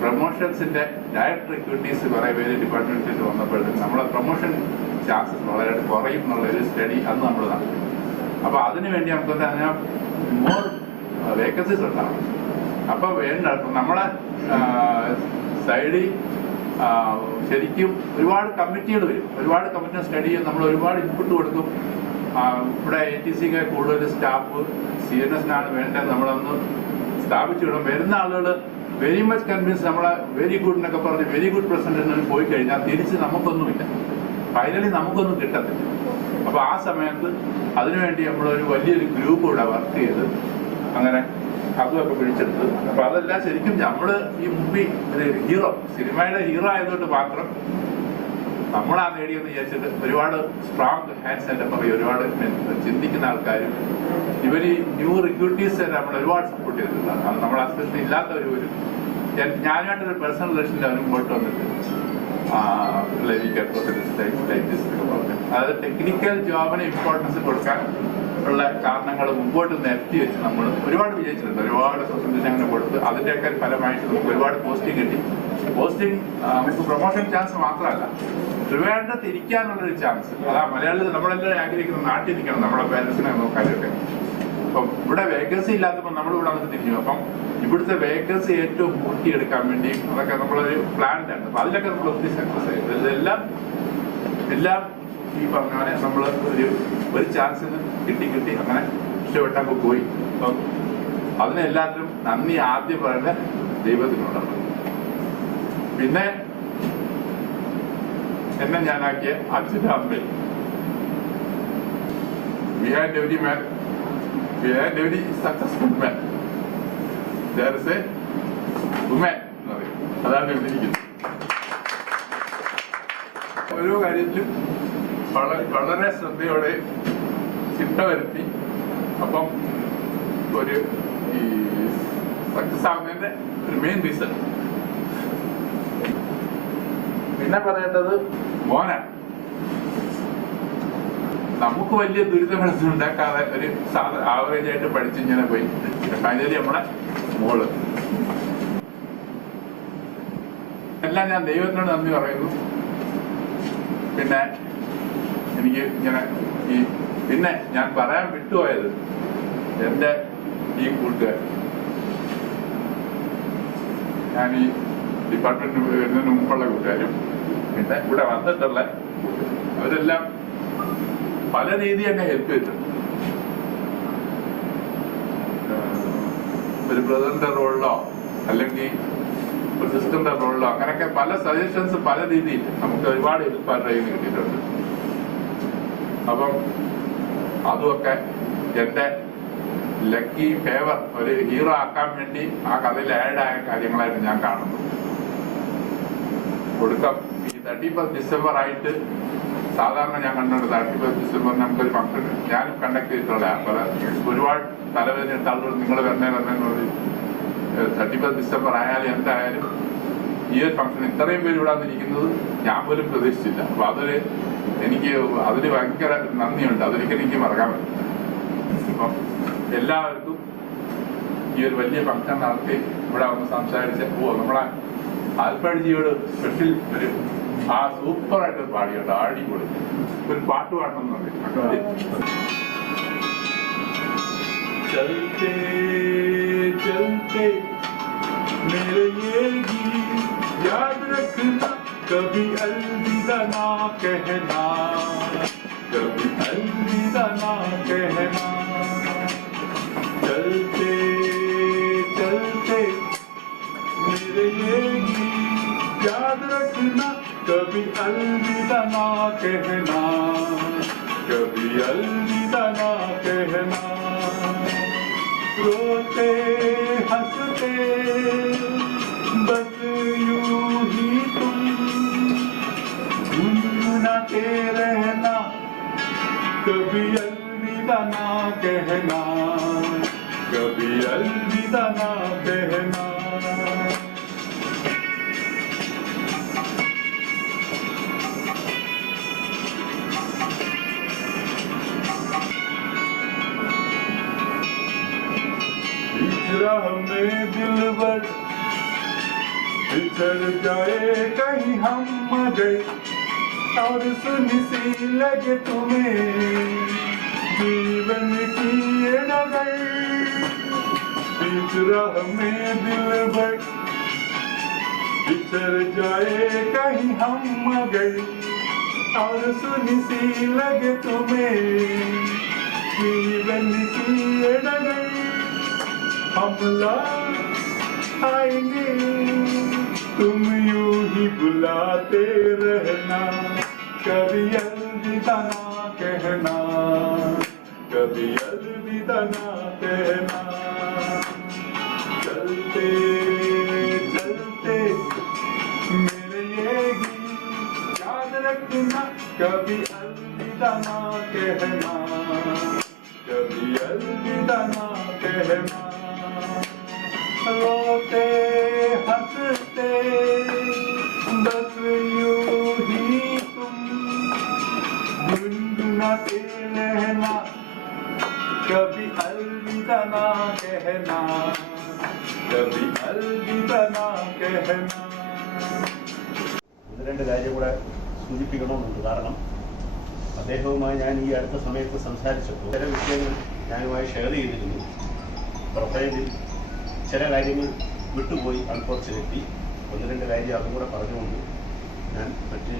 പ്രൊമോഷൻസിന്റെ ഡയറക്ട് റിക്രൂട്ടീസ് കുറെ പേര് ഡിപ്പാർട്ട്മെന്റിൽ വന്നപ്പോഴത്തേക്കും നമ്മളെ പ്രൊമോഷൻ ചാൻസസ് വളരെ കുറയും എന്നുള്ള ഒരു സ്റ്റഡി അന്ന് നമ്മൾ നടത്തി. അപ്പൊ അതിനുവേണ്ടി നമുക്ക് പറഞ്ഞാൽ മോർ വേക്കൻസീസ് ഉണ്ടാവും. അപ്പൊ വേണ്ട നമ്മളെ സൈഡിൽ ശരിക്കും ഒരുപാട് കമ്മിറ്റികൾ വരും, ഒരുപാട് കമ്മിറ്റി സ്റ്റഡി ചെയ്യും, നമ്മൾ ഒരുപാട് ഇൻപുട്ട് കൊടുക്കും. ഇവിടെ ATC കൂടുതൽ സ്റ്റാഫ് CNSനാണ് വേണ്ടത്, നമ്മളൊന്ന് സ്ഥാപിച്ചു വിടും. വരുന്ന ആളുകൾ വെരി മച്ച് കൺവിൻസ് നമ്മളെ വെരി ഗുഡ് എന്നൊക്കെ പറഞ്ഞ് വെരി ഗുഡ് പ്രസന്റേഷനിൽ പോയി കഴിഞ്ഞാൽ തിരിച്ച് നമുക്കൊന്നുമില്ല, ഫൈനലി നമുക്കൊന്നും കിട്ടത്തില്ല. അപ്പോൾ ആ സമയത്ത് അതിനുവേണ്ടി നമ്മളൊരു വലിയൊരു ഗ്രൂപ്പ് ഇവിടെ വർക്ക് ചെയ്ത് അങ്ങനെ അതുമൊക്കെ പിടിച്ചെടുത്ത്. അപ്പോൾ അതെല്ലാം ശരിക്കും നമ്മൾ ഈ മൂവി ഒരു ഹീറോ, സിനിമയുടെ ഹീറോ ആയതുകൊണ്ട് മാത്രം നമ്മളാ നേടിയെന്ന് വിചാരിച്ചിട്ട് ഒരുപാട് സ്ട്രോങ് ഹാൻഡ്സ് എൻ്റെ പറയും, ഒരുപാട് ചിന്തിക്കുന്ന ആൾക്കാരും ഇവർ ഈ ന്യൂ റിക്രൂട്ടീസ് തന്നെ നമ്മൾ ഒരുപാട് സപ്പോർട്ട് ചെയ്തിട്ടുള്ളതാണ്. അത് നമ്മൾ അസ്പെഷ്യലി ഇല്ലാത്തവരും ഒരു ഞാനായിട്ടൊരു പേഴ്സണൽ റിലേഷനിൽ അവർ മുമ്പോട്ട് വന്നിട്ട് അതായത് ടെക്നിക്കൽ ജോബിന് ഇമ്പോർട്ടൻസ് കൊടുക്കാൻ ഉള്ള കാരണങ്ങൾ മുമ്പോട്ട് നിരത്തി വെച്ച് നമ്മൾ ഒരുപാട് വിജയിച്ചിട്ടുണ്ട്. ഒരുപാട് പ്രസന്റേഷൻ അങ്ങനെ കൊടുത്ത് അതിൻ്റെയൊക്കെ ഫലമായിട്ട് നമുക്ക് ഒരുപാട് പോസ്റ്റിംഗ് കിട്ടി. പോസ്റ്റിംഗ് നമുക്ക് പ്രൊമോഷൻ ചാൻസ് മാത്രമല്ല, ട്രിവാൻഡ്രത്ത് ഇരിക്കാനുള്ളൊരു ചാൻസ്. അതാ മലയാളികൾ നമ്മളെല്ലാവരും ആഗ്രഹിക്കുന്നത് നാട്ടിൽ നിൽക്കണം, നമ്മുടെ പേരൻസിനെ നോക്കാനൊക്കെ. അപ്പം ഇവിടെ വേക്കൻസി ഇല്ലാത്തപ്പോൾ നമ്മളിവിടെ വന്നിട്ട് തിരിഞ്ഞു. അപ്പം ഇവിടുത്തെ വേക്കൻസി ഏറ്റവും കൂട്ടിയെടുക്കാൻ വേണ്ടി അതൊക്കെ നമ്മളൊരു പ്ലാനിലാണ്. അപ്പം അതിലൊക്കെ നമ്മൾ ഒത്തിരി സക്സസ് ആയത്. ഇതെല്ലാം ഈ പറഞ്ഞ പോലെ നമ്മൾ ഒരു ചാൻസിന് കിട്ടി അങ്ങനെ ഇഷ്ടപ്പെട്ടപ്പോൾ പോയി. അപ്പം അതിനെല്ലാത്തിനും നന്ദി ആദ്യം പറയേണ്ട ദൈവത്തിനോടാണ്. പിന്നെ എന്നെ ഞാനാക്കിയ അച്ഛൻ്റെ അമ്മയും behind every successful man there is a woman. അതാണ് ഇവിടെ ഇരിക്കുന്നത്. ഓരോ കാര്യത്തിലും വളരെ ശ്രദ്ധയോടെ ചിട്ട വരുത്തി. അപ്പം ഒരു ഈ സക്സസ് ആവുന്നതിന്റെ ഒരു മെയിൻ റീസൺ. പിന്നെ പറയേണ്ടത് മോനാണ്. നമുക്ക് വലിയ ദുരിതങ്ങളൊന്നും ഉണ്ടാക്കാതെ ഒരു ആവറേജ് ആയിട്ട് പഠിച്ചിങ്ങനെ പോയി. ഫൈനലി നമ്മളെ മോള്. എല്ലാം ഞാൻ ദൈവത്തിനോട് നന്ദി പറയുന്നു. പിന്നെ എനിക്ക് ഇങ്ങനെ പിന്നെ ഞാൻ പറയാൻ വിട്ടുപോയത് എൻ്റെ ഈ കൂട്ടുകാർ, ഞാൻ ഈ ഡിപ്പാർട്ട്മെന്റ് വരുന്നതിന് മുമ്പുള്ള കൂട്ടുകാരും പിന്നെ ഇവിടെ വന്നിട്ടുള്ള അവരെല്ലാം പല രീതി എന്നെ ഹെൽപ്പ് ചെയ്തിട്ടുണ്ട്. ഒരു ബ്രദറിന്റെ റോളിലോ അല്ലെങ്കിൽ ഒരു സിസ്റ്ററിന്റെ റോളിലോ അങ്ങനെയൊക്കെ പല സജഷൻസ് പല രീതിയിൽ നമുക്ക് ഒരുപാട് ഹെൽപ്പ് അവരുടെ കയ്യിൽ നിന്ന് കിട്ടിയിട്ടുണ്ട്. അപ്പം അതുമൊക്കെ എൻ്റെ ലക്കി ഫേവർ, ഒരു ഹീറോ ആക്കാൻ വേണ്ടി ആ കഥയിൽ ആഡായ കാര്യങ്ങളായിട്ട് ഞാൻ കാണുന്നു. ഒടുക്കം ഈ 31 ഡിസംബർ ആയിട്ട് സാധാരണ ഞാൻ കണ്ടിട്ടുണ്ട് 31 ഡിസംബറിന് നമുക്കൊരു ഫംഗ്ഷൻ ഞാനും കണ്ടക്ട് ചെയ്തിട്ടുള്ള. അപ്പോൾ ഒരുപാട് തലവേദന എടുത്ത ആളുകൾ നിങ്ങൾ വരണമെന്ന് പറഞ്ഞ് 31 ഡിസംബർ ആയാലും എന്തായാലും ഈ ഒരു ഫംഗ്ഷൻ ഇത്രയും പേര് ഇവിടെ വന്നിരിക്കുന്നത് ഞാൻ പോലും പ്രതീക്ഷിച്ചില്ല. അപ്പോൾ അതിന് ഭയങ്കര നന്ദിയുണ്ട്. അതൊരിക്കലും എനിക്ക് മറക്കാൻ പറ്റും. അപ്പം എല്ലാവർക്കും ഈ ഒരു വലിയ ഫംഗ്ഷൻ നടത്തി ഇവിടെ വന്ന് സംസാരിച്ച് നമ്മളെ ആൽപ്പഴിജിയോട് സ്പെഷ്യൽ ഒരു ആ സൂപ്പറായിട്ടൊരു പാടിയുണ്ട്, അടിപൊളി ഒരു പാട്ട് പാടണമെന്നുണ്ട്. ചലത്തെ ചലത്തെ मेरे ये गीत याद रखना, कभी अलविदा ना कहना, कभी अलविदा ना कहना. चलते चलते मेरे ये गीत याद रखना, कभी अलविदा ना कहना, कभी अलविदा ना कहना. रोते हंसते बस यूं ही तुम गुनगुनाते रहना, कभी अलविदा ना कहना, कभी अलविदा ना कहना. हमें दिलबर बिछड़ जाए कहीं हम मगर, और सुनी सी लगे तुम्हें जीवन की ये नगर. बीच राह में दिलबर बिछड़ जाए कहीं हम मगर और सुनी सी लगे तुम्हें जीवन की ये डगर हम लौट आएंगे तुम यूं ही बुलाते रहना कभी अलविदा ना कहना कभी अलविदा ना कहना चलते चलते मेरे ये गीत याद रखना कभी अलविदा ना कहना कभी अलविदा ना कहना रोते हंसते बस यूं ही तुम गुनगुनाते रहना कभी अलविदा ना कहना कभी अलविदा ना कहना രണ്ട് കാര്യം കൂടെ സൂചിപ്പിക്കണമെന്നുണ്ട്. കാരണം അദ്ദേഹവുമായി ഞാൻ ഈ അടുത്ത സമയത്ത് സംസാരിച്ചപ്പോൾ ചില വിഷയങ്ങൾ ഞാനുമായി ഷെയർ ചെയ്തിരുന്നു. പ്രൊഫൈലിൽ ചില കാര്യങ്ങൾ വിട്ടുപോയി, അൺഫോർച്ചുനേറ്റ്ലി. ഒന്ന് രണ്ട് കാര്യം അതും കൂടെ പറഞ്ഞുകൊണ്ട് ഞാൻ മറ്റ്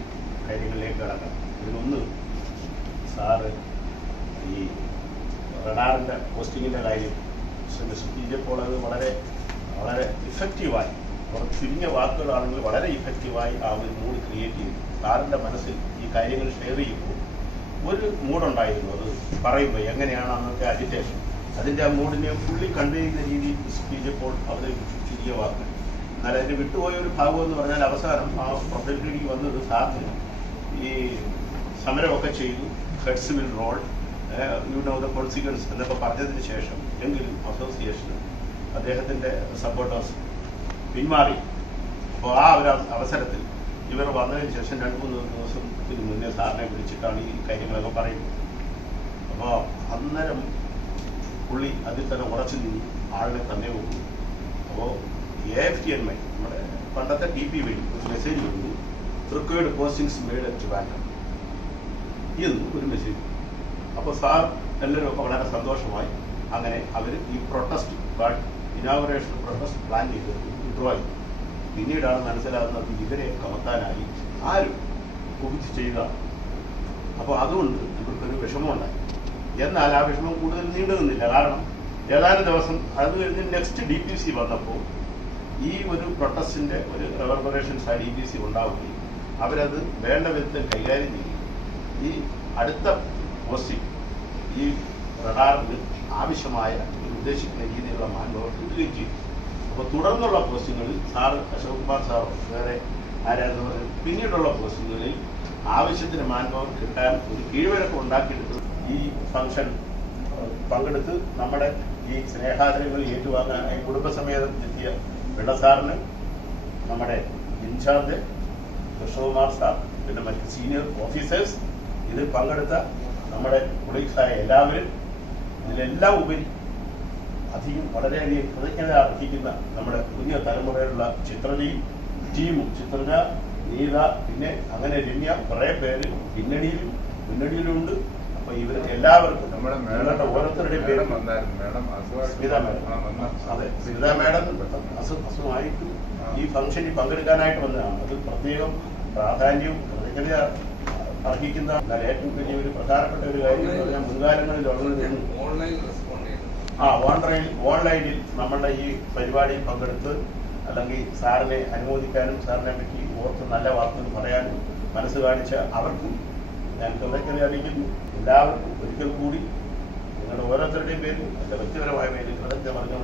കാര്യങ്ങളിലേക്ക് കടക്കാം. ഇതിലൊന്ന്, സാറ് ഈ റഡാറിൻ്റെ പോസ്റ്റിങ്ങിൻ്റെ കാര്യം സൂചിപ്പിച്ചപ്പോൾ അത് വളരെ വളരെ ഇഫക്റ്റീവായി, കുറച്ച് ചുരുങ്ങിയ വാക്കുകളാണെങ്കിൽ വളരെ ഇഫക്റ്റീവായി ആ ഒരു മൂഡ് ക്രിയേറ്റ് ചെയ്തു. സാറിൻ്റെ മനസ്സിൽ ഈ കാര്യങ്ങൾ ഷെയർ ചെയ്യുമ്പോൾ ഒരു മൂഡുണ്ടായിരുന്നു. അത് പറയുമ്പോൾ എങ്ങനെയാണ് അന്നത്തെ അജിറ്റേഷൻ, അതിൻ്റെ ആ മൂഡിനെ ഫുള്ളി കൺവേ ചെയ്യുന്ന രീതിയിൽ സൂചിപ്പിച്ചപ്പോൾ അവർ ചുരുങ്ങിയ വാക്കുകൾ. എന്നാൽ അതിൻ്റെ വിട്ടുപോയ ഒരു ഭാഗം എന്ന് പറഞ്ഞാൽ അവസാനം ആ പ്രൊഫൈലിലേക്ക് വന്നത് സാറിന് ഈ സമരമൊക്കെ ചെയ്തു, heads will roll, you know the consequence എന്നൊക്കെ പറഞ്ഞതിന് ശേഷം എങ്കിലും അസോസിയേഷന് അദ്ദേഹത്തിൻ്റെ സപ്പോർട്ടേഴ്സ് പിന്മാറി. അപ്പോൾ ആ ഒരു അവസരത്തിൽ ഇവർ വന്നതിന് ശേഷം 2-3 ദിവസത്തിന് മുന്നേ സാറിനെ വിളിച്ചിട്ടാണ് ഈ കാര്യങ്ങളൊക്കെ പറയുന്നത്. അപ്പോൾ അന്നേരം പുള്ളി അതിൽ തന്നെ ഉറച്ചു നിന്നു, ആളിനെ തന്നെ പോകുന്നു. അപ്പോൾ AFTNMI നമ്മുടെ പണ്ടത്തെ TP വഴി ഒരു മെസ്സേജ് വന്നു, required postings made at Trivandrum എന്ന് ഒരു മെസ്സേജ്. അപ്പോൾ സാർ എല്ലാവരും ഒക്കെ വളരെ സന്തോഷമായി. അങ്ങനെ അവർ ഈ പ്രൊട്ടസ്റ്റ് ഇനാഗുറേഷൻ പ്രൊട്ടസ്റ്റ് പ്ലാൻ ചെയ്ത് വിഡ്രോ ചെയ്തു. പിന്നീടാണ് മനസ്സിലാകുന്നത് ഇവരെ കമത്താനായി ആരും കുപിച്ച് ചെയ്യുക. അപ്പോൾ അതുകൊണ്ട് ഇവർക്കൊരു വിഷമമുണ്ടായി. എന്നാൽ ആ വിഷമം കൂടുതൽ നീണ്ടു നിന്നില്ല. കാരണം ഏതാനും ദിവസം അത് കഴിഞ്ഞ് നെക്സ്റ്റ് DPC വന്നപ്പോൾ ഈ ഒരു പ്രൊട്ടസ്റ്റിൻ്റെ ഒരു റെവർബറേഷൻസ് ആ DPC ഉണ്ടാവുകയും അവരത് വേണ്ട വിധത്തിൽ കൈകാര്യം ചെയ്യുകയും ഈ അടുത്ത പോസ്റ്റിംഗ് ഈ റഡാറിന് ആവശ്യമായ ഉദ്ദേശിക്കുന്ന രീതിയിലുള്ള മാൻപവർ കിട്ടുകയും ചെയ്തു. അപ്പോൾ തുടർന്നുള്ള പോസ്റ്റിങ്ങുകളിൽ സാറ് അശോക് കുമാർ സാറോ വേറെ ആരായിരുന്നു പറയുന്നത്, പിന്നീടുള്ള പോസ്റ്റിങ്ങുകളിൽ ആവശ്യത്തിന് മാൻപവർ കിട്ടാൻ ഒരു കീഴ്വഴക്കം ഉണ്ടാക്കിയെടുത്ത് ഈ ഫംഗ്ഷൻ പങ്കെടുത്ത് നമ്മുടെ ഈ സ്നേഹാദരങ്ങൾ ഏറ്റുവാങ്ങാനായി കുടുംബസമേതം എത്തിയ പിള്ള സാറിന്, നമ്മുടെ ഇൻചാർജ് കൃഷ്ണകുമാർ സാർ, പിന്നെ മറ്റ് സീനിയർ ഓഫീസേഴ്സ്, ഇതിൽ പങ്കെടുത്ത നമ്മുടെ കൊളീഗ്സായ എല്ലാവരും, ഇതിലെല്ലാം ഉപരി അധികം വളരെയധികം കൃതജ്ഞത അർഹിക്കുന്ന നമ്മുടെ പുതിയ തലമുറയിലുള്ള ചിത്രതയും ടീമും, ചിത്രത, നീത, പിന്നെ അങ്ങനെ രമ്യ, കുറേ പേര് പിന്നണിയിലുണ്ട്. അപ്പൊ ഇവർ എല്ലാവർക്കും നിങ്ങളുടെ ഓരോരുത്തരുടെയും പേര് സ്മിത മാഡം, അതെ സ്മിത മാഡം അസുഖമായിട്ടും ഈ ഫംഗ്ഷനിൽ പങ്കെടുക്കാനായിട്ട് വന്നതാണ്. അത് പ്രത്യേകം പ്രാധാന്യവും കൃതജ്ഞത അർഹിക്കുന്ന, എന്നാൽ ഏറ്റവും വലിയ ഒരു പ്രധാനപ്പെട്ട ഒരു കാര്യം എന്ന് പറഞ്ഞാൽ മുൻകാലങ്ങളിൽ ഓൺലൈനിൽ നമ്മളുടെ ഈ പരിപാടിയിൽ പങ്കെടുത്ത് അല്ലെങ്കിൽ സാറിനെ അനുമോദിക്കാനും സാറിനെ പറ്റി ഓർത്ത് നല്ല വാക്കുകൾ പറയാനും മനസ്സ് കാണിച്ച അവർക്കും ഞാൻ കൃതജ്ഞത അറിയിക്കുന്നു. എല്ലാവർക്കും ഒരിക്കൽ കൂടി നിങ്ങളുടെ ഓരോരുത്തരുടെയും പേരിൽ എൻ്റെ വ്യക്തിപരമായ പേരിൽ കൃതജ്ഞത പറഞ്ഞു.